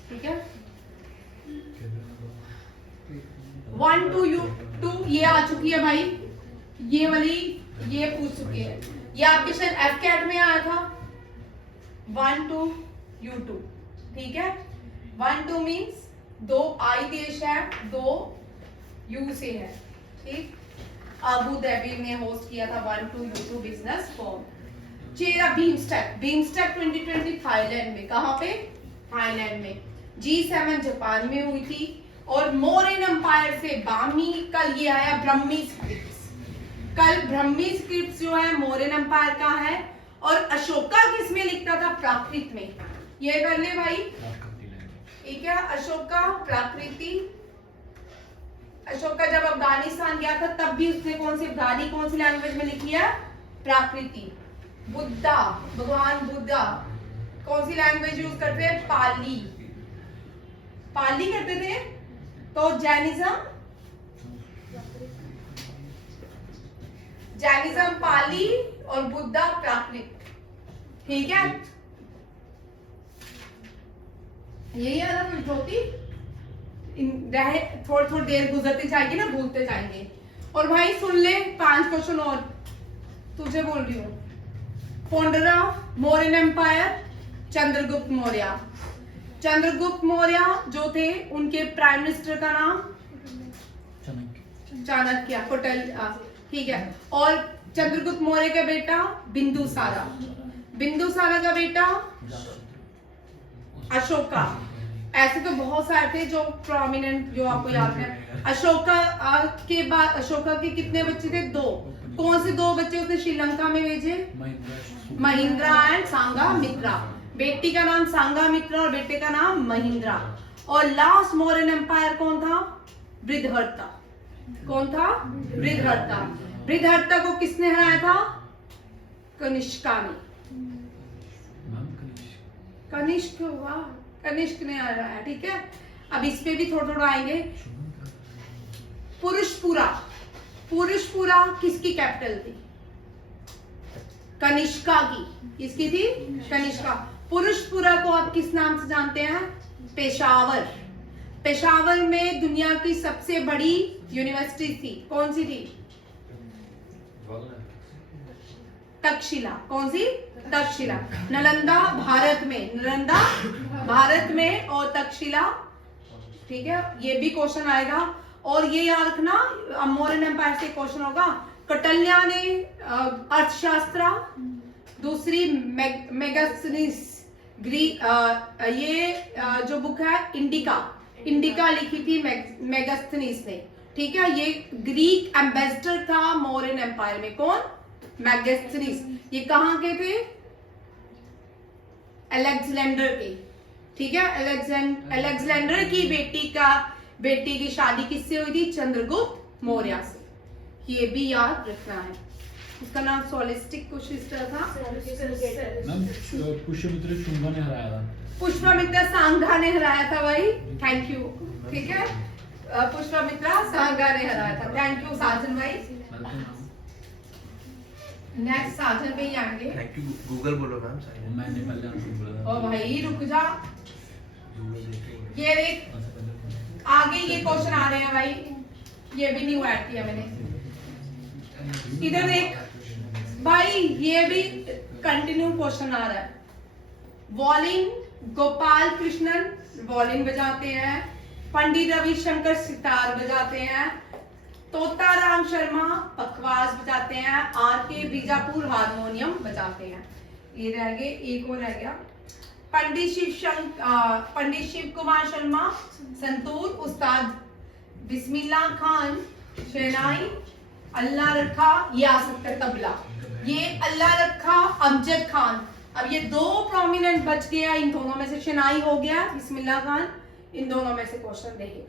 ठीक है। 1 2 ये आ चुकी है भाई, ये वाली ये पूछ चुकी है, ये आपके शायद एफ कैट में आया था। 1 2 U2, ठीक है। 1 2 मीन्स 2 आई देश है, 2 यू से है, ठीक। अबू धाबी में होस्ट किया था 1-2 YouTube बिजनेस फोरम। चेरा बीमस्टेक 2020 थाईलैंड में, कहाँ पे? थाईलैंड में। G7 जापान में हुई थी। और मोरिन एम्पायर से बामी, कल ये आया ब्रह्मी स्क्रिप्ट्स। कल ब्रह्मी स्क्रिप्ट्स जो है मोरिन एम्पायर का है। और अशोका किस में लिखता था? प्राकृत में। ये कर ले भाई, ठीक है। अशोका प्राकृति। अशोका जब अफगानिस्तान गया था तब भी उसने कौन सी लैंग्वेज में लिखी है? प्राकृति। बुद्धा, भगवान बुद्धा कौन सी लैंग्वेज यूज करते हैं? पाली। पाली करते थे। तो जैनिज्म पाली और बुद्धा प्राकृत, ठीक है। यही है ना ज्योति, थोड़ी देर गुजरती जाएगी ना, भूलते जाएंगे। और भाई सुन ले 5 क्वेश्चन और तुझे बोल रही हूँ। Founder of Mauryan empire Chandragupta Maurya. Chandragupta Maurya जो थे उनके प्राइम मिनिस्टर का नाम चाणक्य, पटेल, ठीक है। और चंद्रगुप्त मौर्य का बेटा बिंदुसारा, बिंदुसारा का बेटा अशोका। ऐसे तो बहुत सारे थे जो प्रोमिनेंट, जो आपको याद है। अशोका के बाद अशोका के कितने बच्चे थे? 2। कौन से 2 बच्चे उसने श्रीलंका में भेजे? महिंद्रा एंड सांघामित्रा। बेटी का नाम सांघामित्रा और बेटे का नाम महिंद्रा। और लास्ट मौर्यन एम्पायर कौन था? बृहद्रथा। कौन था? बृहद्रथा। बृहद्रथा को किसने हराया था? कनिष्का ने। कनिष्क, वाह, कनिष्क ने हराया, ठीक है। अब इस पे भी थोड़ा आएंगे। पुरुषपुरा, पुरुषपुरा किसकी कैपिटल थी? कनिष्का की। किसकी थी? कनिष्का। पुरुषपुरा को आप किस नाम से जानते हैं? पेशावर। पेशावर में दुनिया की सबसे बड़ी यूनिवर्सिटी थी, कौन सी थी? तक्षशिला। कौन सी? तक्षशिला। नालंदा भारत में, नालंदा भारत में और तक्षशिला, ठीक है। ये भी क्वेश्चन आएगा। और ये याद रखना, मौर्यन एम्पायर से क्वेश्चन होगा। कौटिल्य ने अर्थशास्त्र, दूसरी मेगास्थनीज ग्रीक, ये जो बुक है इंडिका, इंडिका लिखी थी मेगास्थनीज ने, ठीक है। ये ग्रीक एम्बेसडर था मौर्यन एम्पायर में। कौन? मेगास्थनीज। ये कहाँ के थे? अलेक्जेंडर के, ठीक है। अलेक्जेंडर की बेटी की शादी किससे हुई थी? चंद्रगुप्त मौर्य से। ये भी याद रखना है। उसका नाम सोलिस्टिक कुछ इस तरह था। मैम पुष्यमित्र शुंगा ने हराया था। पुष्यमित्र सांगा ने हराया था भाई, थैंक यू, ठीक है। पुष्यमित्र सांगा ने हराया था, थैंक यू साजन भाई। नेक्स्ट साजन पे ही आएंगे। Thank you. गूगल बोलो मैम। मैंने पहले आंसर बोला था। ओ भाई रुक जा, ये देख आगे ये क्वेश्चन आ रहे हैं भाई, ये भी न्यू ऐड किया मैंने। इधर देख भाई, ये भी कंटिन्यू क्वेश्चन आ रहा है। वॉलिन गोपाल कृष्णन वॉलिन बजाते हैं, पंडित रविशंकर सितार बजाते हैं, तोताराम शर्मा पखवाज बजाते हैं, आर के बीजापुर हारमोनियम बजाते हैं। ये रह गए, एक और रह गया। पंडित शिव कुमार शर्मा संतूर, उस्ताद बिस्मिल्लाह खान शहनाई, अल्लाह रखा, ये आ सकता है तबला, ये अल्लाह रखा अमजद खान। अब ये 2 प्रोमिनेंट बच गया, इन दोनों में से शहनाई हो गया, बिस्मिल्लाह खान, इन दोनों में से क्वेश्चन देखिए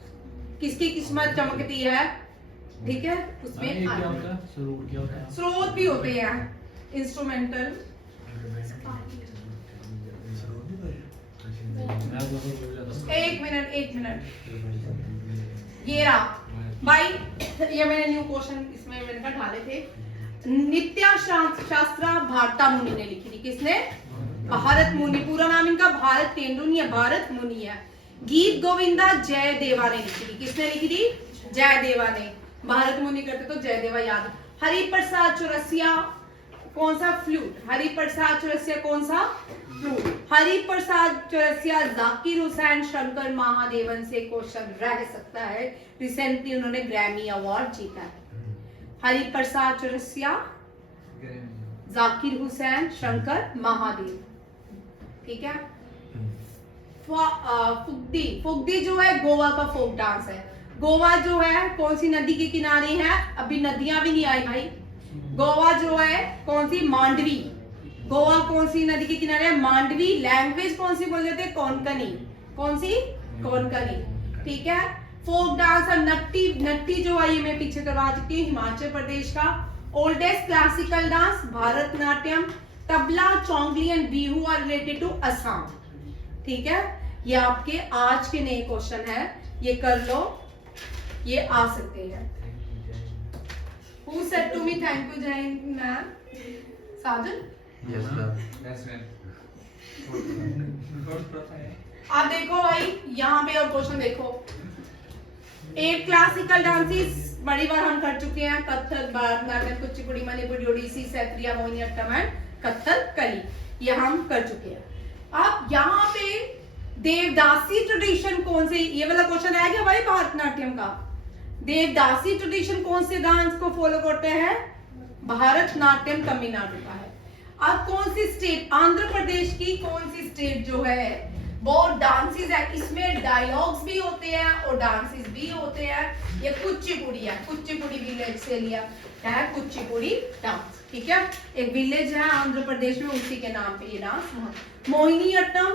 किसकी किस्मत चमकती है, ठीक है। उसमें क्या होता है? स्रोत क्या होता है? स्रोत भी होते हैं, इंस्ट्रूमेंटल। एक मिनट ये रहा भाई, ये मैंने न्यू क्वेश्चन इसमें मैंने कहा ढाले थे। नित्या शास्त्रा भारता मुनि ने लिखी थी, किसने? भारत मुनि। पूरा नाम इनका भारत तेंदु नहीं है, भारत मुनि है। गीत गोविंदा जय देवा ने लिखी थी, किसने लिखी थी? जय देवा ने। भारत मुनि करते तो जय देवा याद। हरि प्रसाद चौरसिया कौन सा फ्लूट? हरिप्रसाद चौरसिया कौन सा? फ्लूट। हरिप्रसाद चौरसिया जाकिर हुसैन शंकर महादेवन से क्वेश्चन रह सकता है। रिसेंटली उन्होंने ग्रैमी अवार्ड जीता है। हरिप्रसाद चौरसिया, जाकिर हुसैन शंकर महादेव, ठीक है। फुगदी, फुगदी जो है गोवा का फोक डांस है। गोवा जो है कौन सी नदी के किनारे है? अभी नदियां भी नहीं आई भाई। गोवा जो है कौन सी? मांडवी। गोवा कौन सी नदी के किनारे है? मांडवी। लैंग्वेज कौन सी बोल जाते हैं? कोंकणी। कौन सी? कोंकणी, ठीक है। फोक डांस और नट्टी, नट्टी जो है ये मैं पीछे करवा चुकी हूँ, हिमाचल प्रदेश का। Oldest classical dance Bharatanatyam. Tabla, चोंगली and Bihu are related to Assam, ठीक है। ये आपके आज के नए क्वेश्चन है, ये कर लो, ये आ सकते हैं। Who said to me thank you Jai ma'am? Sajan? Yes ma'am. आप देखो भाई यहाँ पे और क्वेश्चन देखो। 8 क्लासिकल डांसेस बड़ी बार हम कर चुके हैं। कथक, भरतनाट्यम, कुचिपुड़ी, मणिपुरी, ओडिसी, सैत्रिया, मोहिनीअट्टम एंड कथकली, ये हम कर चुके हैं। अब यहाँ पे देवदासी ट्रेडिशन कौन से, ये वाला क्वेश्चन है क्या भाई भारतनाट्यम का? देवदासी ट्रेडिशन कौन से डांस को फॉलो करते हैं? भारतनाट्यम तमिलनाडु का है। अब कौन सी स्टेट, आंध्र प्रदेश की कौन सी स्टेट जो है वो डांसेस है, इसमें डायलॉग्स भी होते हैं और डांसेस भी होते हैं। ये कुचिपुड़ी है, कुचिपुड़ी विलेज से लिया है कुचिपुड़ी डांस, ठीक है। एक विलेज है आंध्र प्रदेश में, उसी के नाम पे ये डांस। मोहिनीअट्टम,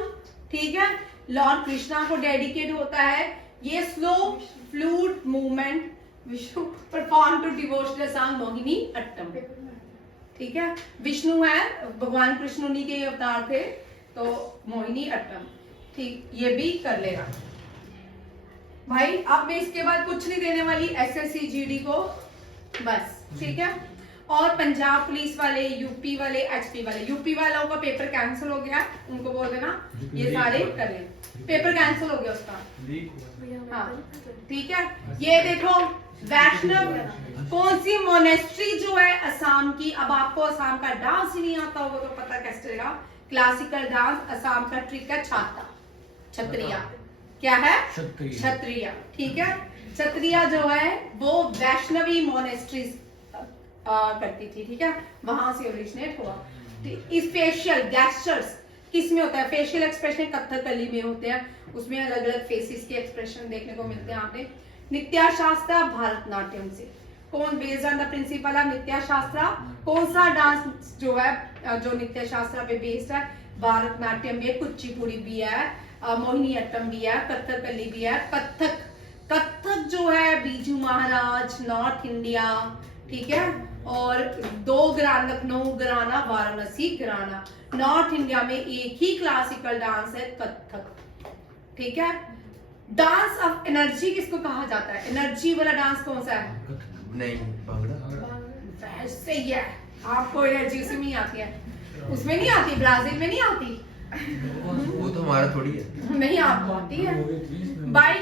ठीक है, लॉर्ड कृष्णा को डेडिकेट होता है। ये slow flute movement Vishnu perform to devotional song Mohiniyattam, ठीक है। विष्णु है, भगवान कृष्ण उन्हीं के अवतार थे, तो मोहिनी अट्टम, ठीक। ये भी कर लेगा भाई। अब मैं इसके बाद कुछ नहीं देने वाली एसएससी जीडी को, बस, ठीक है। और पंजाब पुलिस वाले, यूपी वाले, एचपी वाले, यूपी वालों का पेपर कैंसिल हो गया, उनको बोल देना ये सारे कर लें, पेपर कैंसिल हो गया उसका, हाँ, ठीक है। ये देखो वैष्णव कौन सी मोनेस्ट्री जो है असम की। अब आपको असम का डांस ही नहीं आता होगा तो पता कैसे चलेगा? क्लासिकल डांस असम का ट्रिक है छाता, छत्रिया। क्या है? छत्रिया, ठीक है। छत्रिया जो है वो वैष्णवी मोनेस्ट्रीज करती थी, ठीक है, वहां से ओरिजिनेट हुआ। इस फेशियल गैस्चर्स किस में होता है? फेशियल एक्सप्रेशन कथकली में होते हैं, उसमें अलग अलग फेसेस के एक्सप्रेशन देखने को मिलते हैं। आपने नित्या शास्त्रा भारतनाट्यम से, कौन based on the principle of Nitya Shastra, कौन सा डांस जो है जो नित्या शास्त्रा पे बेस्ड है? भारतनाट्यम भी है, कुचिपुड़ी भी है, मोहिनीअट्टम भी है, कथकली भी है। कथक, कथक जो है बीजू महाराज, नॉर्थ इंडिया, ठीक है। और 2 घराना, लखनऊ घराना, वाराणसी घराना। नॉर्थ इंडिया में एक ही क्लासिकल डांस है कथक, ठीक है। डांस ऑफ एनर्जी किसको कहा जाता है? एनर्जी वाला डांस कौन सा है? नहीं, भांगड़ा। वैसे ही है, आपको एनर्जी उसमें नहीं आती है, उसमें नहीं आती, ब्राजील में नहीं आती, वो तो हमारा थोड़ी है, नहीं आपको आती है। बाई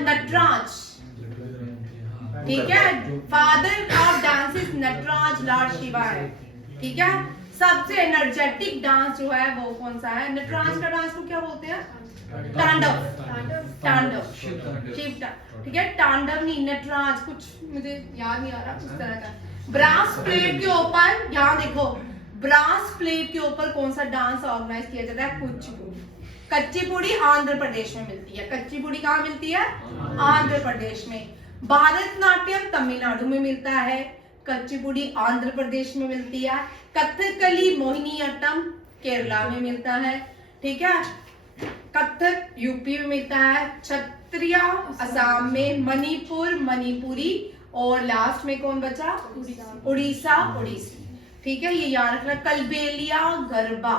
नटराज, ठीक है, father of dances Nataraj lord Shiva है, ठीक है। सबसे एनर्जेटिक डांस जो है वो कौन सा है? नटराज का डांस को क्या बोलते हैं? तांडव, तांडव, शिव, ठीक है। तांडव नहीं, नटराज, कुछ मुझे याद नहीं आ रहा उस तरह का। ब्रास प्लेट के ऊपर, यहाँ देखो, ब्रास प्लेट के ऊपर कौन सा डांस ऑर्गेनाइज किया जाता है? कुचिपुड़ी। कच्चीपुड़ी आंध्र प्रदेश में मिलती है। कच्चीपुड़ी कहाँ मिलती है? आंध्र प्रदेश में। भारतनाट्यम तमिलनाडु में मिलता है, कच्चीपुड़ी आंध्र प्रदेश में मिलती है, कथकली मोहिनीअट्टम केरला में मिलता है, ठीक है। कथक यूपी में मिलता है, छत्रिया असम में, मणिपुर मणिपुरी, और लास्ट में कौन बचा? उड़ीसा ओडिसी, ठीक है। ये याद रखना। कलबेलिया गरबा,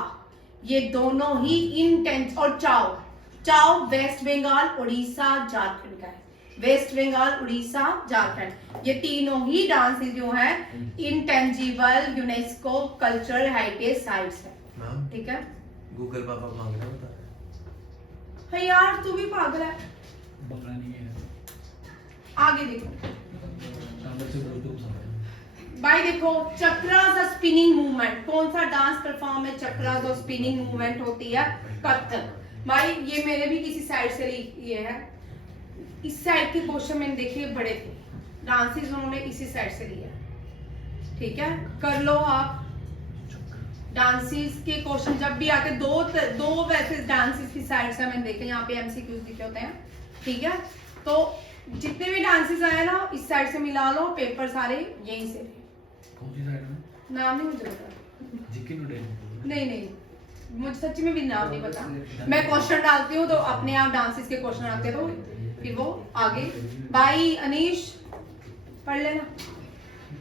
ये दोनों ही इंटेंस, और चाव, चाव वेस्ट बंगाल उड़ीसा झारखंड का है, वेस्ट बंगाल उड़ीसा झारखंड, ये तीनों ही डांसेस जो है intangible UNESCO cultural heritage sites है, ठीक है। गूगल पापा भांगड़ा बता रहा है यार, तू भी पागल है। बकरा नहीं है, आगे देखो सांबर से बोल दो सारे। भाई देखो, चक्रास स्पिनिंग मूवमेंट मूवमेंट, कौन सा डांस परफॉर्म है चक्रास और स्पिनिंग मूवमेंट होती है कथक। भाई ये मेरे भी किसी साइड से ये है, इस साइड के क्वेश्चन मैंने देखे बड़े थे, डांसेस उन्होंने इसी साइड से लिया, ठीक है कर लो आप। डांसेस के क्वेश्चन जब भी आते दो वैसे डांसेस की साइड से मैंने देखे, यहाँ पे एमसीक्यूज लिखे होते हैं, ठीक है। तो जितने भी डांसेस आए ना इस साइड से मिला लो, पेपर सारे यहीं से। कौन सी साइड में? नाम नहीं मुझे पता, जीके नो डेल। नहीं मुझे सच्ची में भी नाम नहीं पता। मैं क्वेश्चन डालती हूँ तो अपने आप डांसेस के क्वेश्चन आते हैं, तो फिर वो आगे। भाई अनीश पढ़ लेना,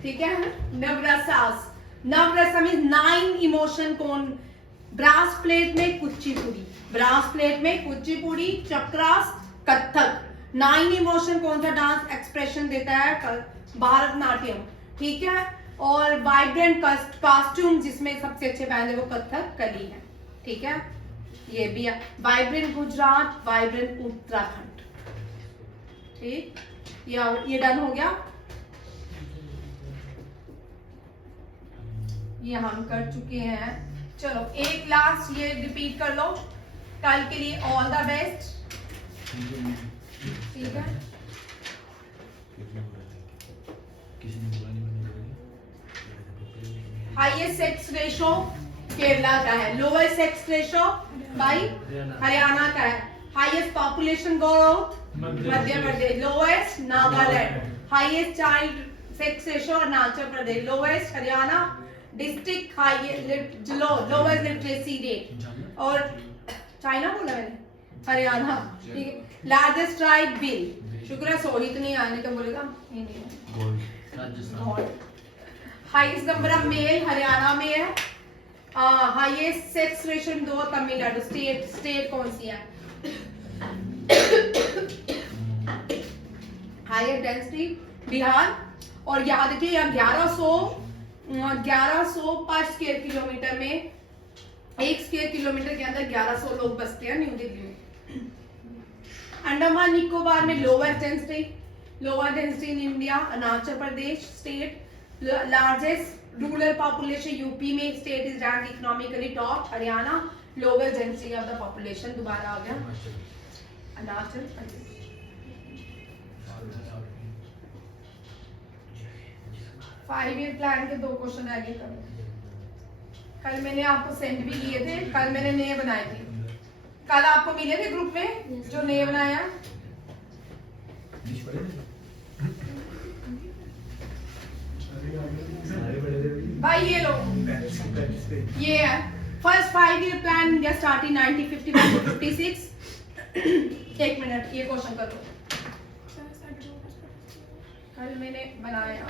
ठीक है। नवरसास, नवरसा मींस 9 इमोशन कौन, ब्रास प्लेट में कुचिपुड़ी, ब्रास प्लेट में कुचिपुड़ी, चक्रास, कथक। 9 इमोशन कौन सा डांस एक्सप्रेशन देता है, भारतनाट्यम, ठीक है। और वाइब्रेंट कॉस्ट्यूम जिसमें सबसे अच्छे पहने वो कथक कली है, ठीक है। ये भी है वाइब्रेंट गुजरात, वाइब्रेंट उत्तराखंड, ठीक। ये डन हो गया, ये हम कर चुके हैं। चलो एक लास्ट ये रिपीट कर लो कल के लिए। ऑल द बेस्ट, ठीक है। हाईएस्ट सेक्स रेशो केरला का है, लोवेस्ट सेक्स रेशो भाई हरियाणा का है। Highest population growth Madhya Pradesh, lowest Nagaland. Highest child sex ratio Arunachal Pradesh, lowest Haryana. District highest lowest literacy rate और चाइना बोला मैंने, हरियाणा, ठीक है। लार्जेस्ट ट्राइब बिल, शुक्र है सोहित नहीं आने तो बोलेगा ये नहीं है। Highest number of male Haryana में है। हाईएस्ट सेक्स रेशियो दो तमिलनाडु, स्टेट कौन सी है। Highest density Bihar. और यहाँ देखिए 1100 पर स्क्वायर किलोमीटर में, 1 स्क्वायर किलोमीटर के अंदर 1100 लोग बसते हैं न्यू दिल्ली में। अंडमान निकोबार में lower density in India, Arunachal Pradesh state. Largest rural population UP में, state is rank economically top Haryana. Lower density of the population दोबारा आ गया अरुणाचल प्रदेश। 5 ईयर प्लान के 2 क्वेश्चन आगे करो। कल मैंने आपको सेंड भी किए थे, कल मैंने नए बनाए थे, कल आपको मिले थे ग्रुप में जो नए बनाया। भाई ये लो, ये है first 5 year plan India start in 1951 to 56। 1 minute ये क्वेश्चन करो, कल मैंने बनाया।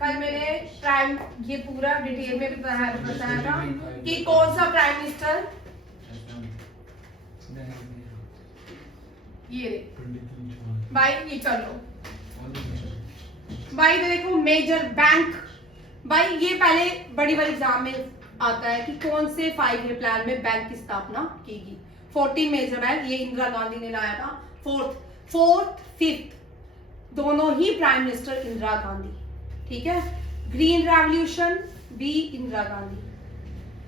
कल मैंने प्राइम ये पूरा डिटेल में भी बताया था कि कौन सा प्राइम मिनिस्टर, ये भाई ये कर लो भाई। देखो मेजर बैंक, भाई ये पहले बड़ी एग्जाम में आता है कि कौन से 5 ईयर प्लान में बैंक की स्थापना की गई। 14 मेजर बैंक, ये इंदिरा गांधी ने लाया था। 4th 5th दोनों ही प्राइम मिनिस्टर इंदिरा गांधी, ठीक है। ग्रीन रेवोल्यूशन भी इंदिरा गांधी।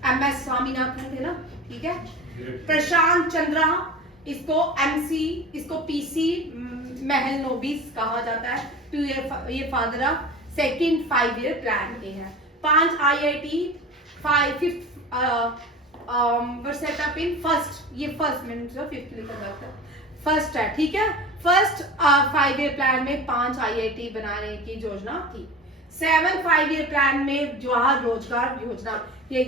MS स्वामीनाथन थे ना, ठीक है। प्रशांत चंद्रा, इसको MC, इसको PC महलनोबिस कहा जाता है। ये father of second 5 year plan के हैं। 5 IIT, 5th were set up in first, ये फर्स्ट मैंने 5th लिखा जाता है, फर्स्ट है, ठीक है। फर्स्ट 5 ईयर प्लान में 5 IIT बनाने की योजना थी। 7 5 ईयर प्लान में जवाहर रोजगार योजना, ये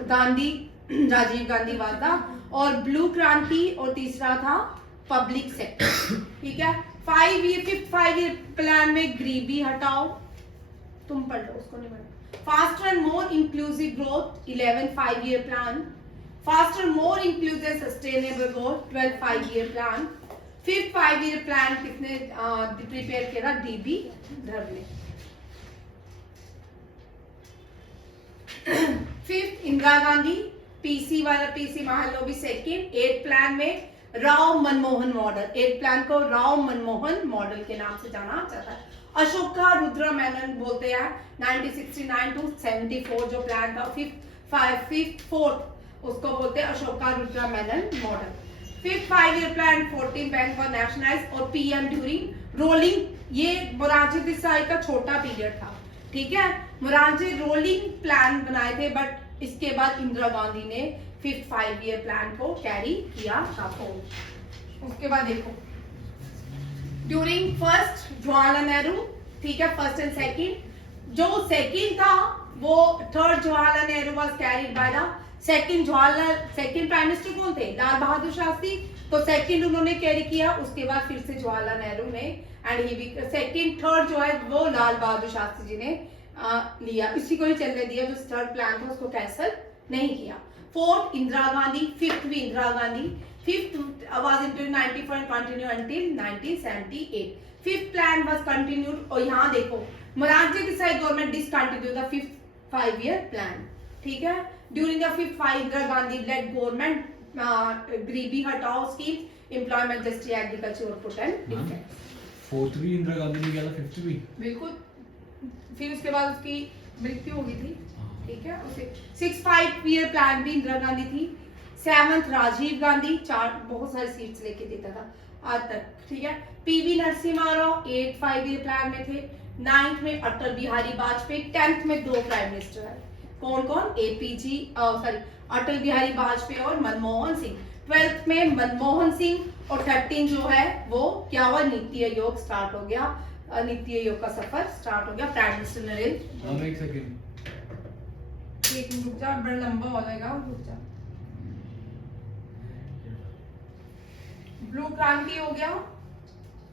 राजीव गांधी वाला, और ब्लू क्रांति, और तीसरा था पब्लिक सेक्टर, ठीक है। 5th 5 ईयर प्लान में गरीबी हटाओ, तुम पढ़ लो उसको, नहीं पढ़ा। Faster and more inclusive growth 11 5 year plan. Faster more inclusive sustainable growth 12 5 year plan. 5th 5 year plan किसने प्रिपेयर किया? DB धर ने। 5th इंदिरा गांधी, PC वाला PC Mahalanobis second. 8th plan में Rao Manmohan model, 8th plan को राव मनमोहन मॉडल के नाम से जाना जाता है। अशोका रुद्र मेनन बोलते हैं 1969 टू 74 जो प्लान था, फिफ्थ फोर्थ उसको बोलते हैं Ashoka Rudra Menon model. Fifth 5 year plan 14 bank were nationalized और पीएम ड्यूरिंग रोलिंग, ये मोरारजी देसाई का छोटा पीरियड था, ठीक है। मोरारजी रोलिंग प्लान बनाए थे, बट इसके बाद इंदिरा गांधी ने फिफ्थ 5 ईयर प्लान को कैरी किया था। उसके बाद देखो ड्यूरिंग फर्स्ट जवाहरलाल नेहरू, ठीक है, फर्स्ट एंड सेकंड, जो सेकंड था वो third Jawaharlal Nehru was carried by the second prime minister कौन थे, लाल बहादुर शास्त्री, तो सेकंड उन्होंने कैरी किया। उसके बाद फिर से जवाहरलाल नेहरू ने एंड ही सेकंड थर्ड जो है वो लाल बहादुर शास्त्री जी ने लिया, इसी को ही चलने दिया, जो थर्ड प्लान था उसको कैंसिल नहीं किया। फोर्थ इंदिरा गांधी, फिफ्थ भी Indira Gandhi, fifth was into 94 and continue until 1978। Fifth plan was continued, और यहाँ देखो Morarji Desai government discontinue the fifth 5 year plan, ठीक है। During the fifth 5 Indira Gandhi lead government गरीबी हटाओ स्कीम, एम्प्लॉयमेंट जस्टिस एग्रीकल्चर और पुट एंड डिफेंस। फोर्थ भी इंदिरा गांधी ने किया था, फिफ्थ भी बिल्कुल, फिर उसके बाद उसकी मृत्यु हो गई थी, ठीक है। उसे 6 5 ईयर प्लान भी इंदिरा गांधी थी। सेवंथ राजीव गांधी, चार बहुत सारी सीट्स लेके देता था आज तक, ठीक है। PV Narasimha Rao 8 5 year plan में थे। 9th में अटल बिहारी वाजपेयी, 10th में 2 प्राइम मिनिस्टर है, कौन कौन, अटल बिहारी वाजपेयी और मनमोहन सिंह। 12th में मनमोहन सिंह, और 13 जो है वो क्या हुआ, नीति आयोग स्टार्ट हो गया, नीति आयोग का सफर स्टार्ट हो गया, प्राइम मिनिस्टर नरेंद्र। अब एक सेकंड, एक रुक जा, बड़ा लंबा हो जाएगा, रुक जा। ब्लू क्रांति हो गया,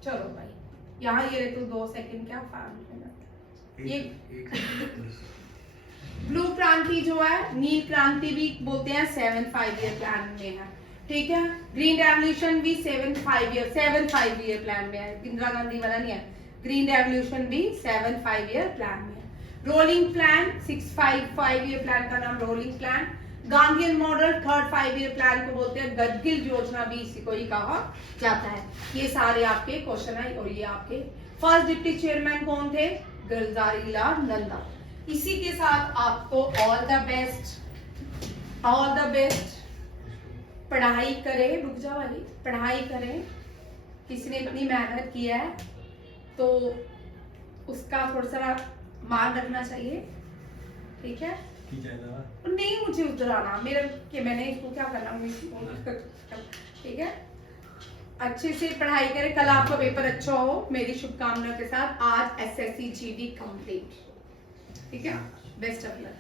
चलो भाई यहाँ ये रहे तो 2 सेकंड क्या 5 मिनट, ये ब्लू क्रांति जो है, नील क्रांति भी बोलते हैं, 7 5 ईयर प्लान में है, ठीक है। ग्रीन रेवोल्यूशन भी 7 5 ईयर प्लान में है, इंदिरा गांधी वाला नहीं है। ग्रीन रेवोल्यूशन भी 7 5 ईयर प्लान में है। रोलिंग प्लान 6 5 ईयर प्लान का नाम rolling plan. Gandhian model third 5 year plan को बोलते हैं, गदगिल योजना भी इसी को ही कहा जाता है। ये सारे आपके क्वेश्चन है, और ये आपके फर्स्ट डिप्टी चेयरमैन कौन थे, गुलजारी लाल नंदा। इसी के साथ आपको ऑल द बेस्ट। पढ़ाई करें, रुक जाओ वाली, पढ़ाई करें, किसी ने इतनी मेहनत किया है तो उसका थोड़ा सा मान रखना चाहिए, ठीक है। नहीं मुझे उधर आना, मेरा कि मैंने इसको क्या करना, ठीक है। अच्छे से पढ़ाई करें, कल आपका पेपर अच्छा हो, मेरी शुभकामना के साथ। आज SSC GD कंप्लीट, ठीक है। बेस्ट ऑफ लक,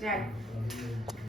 जय।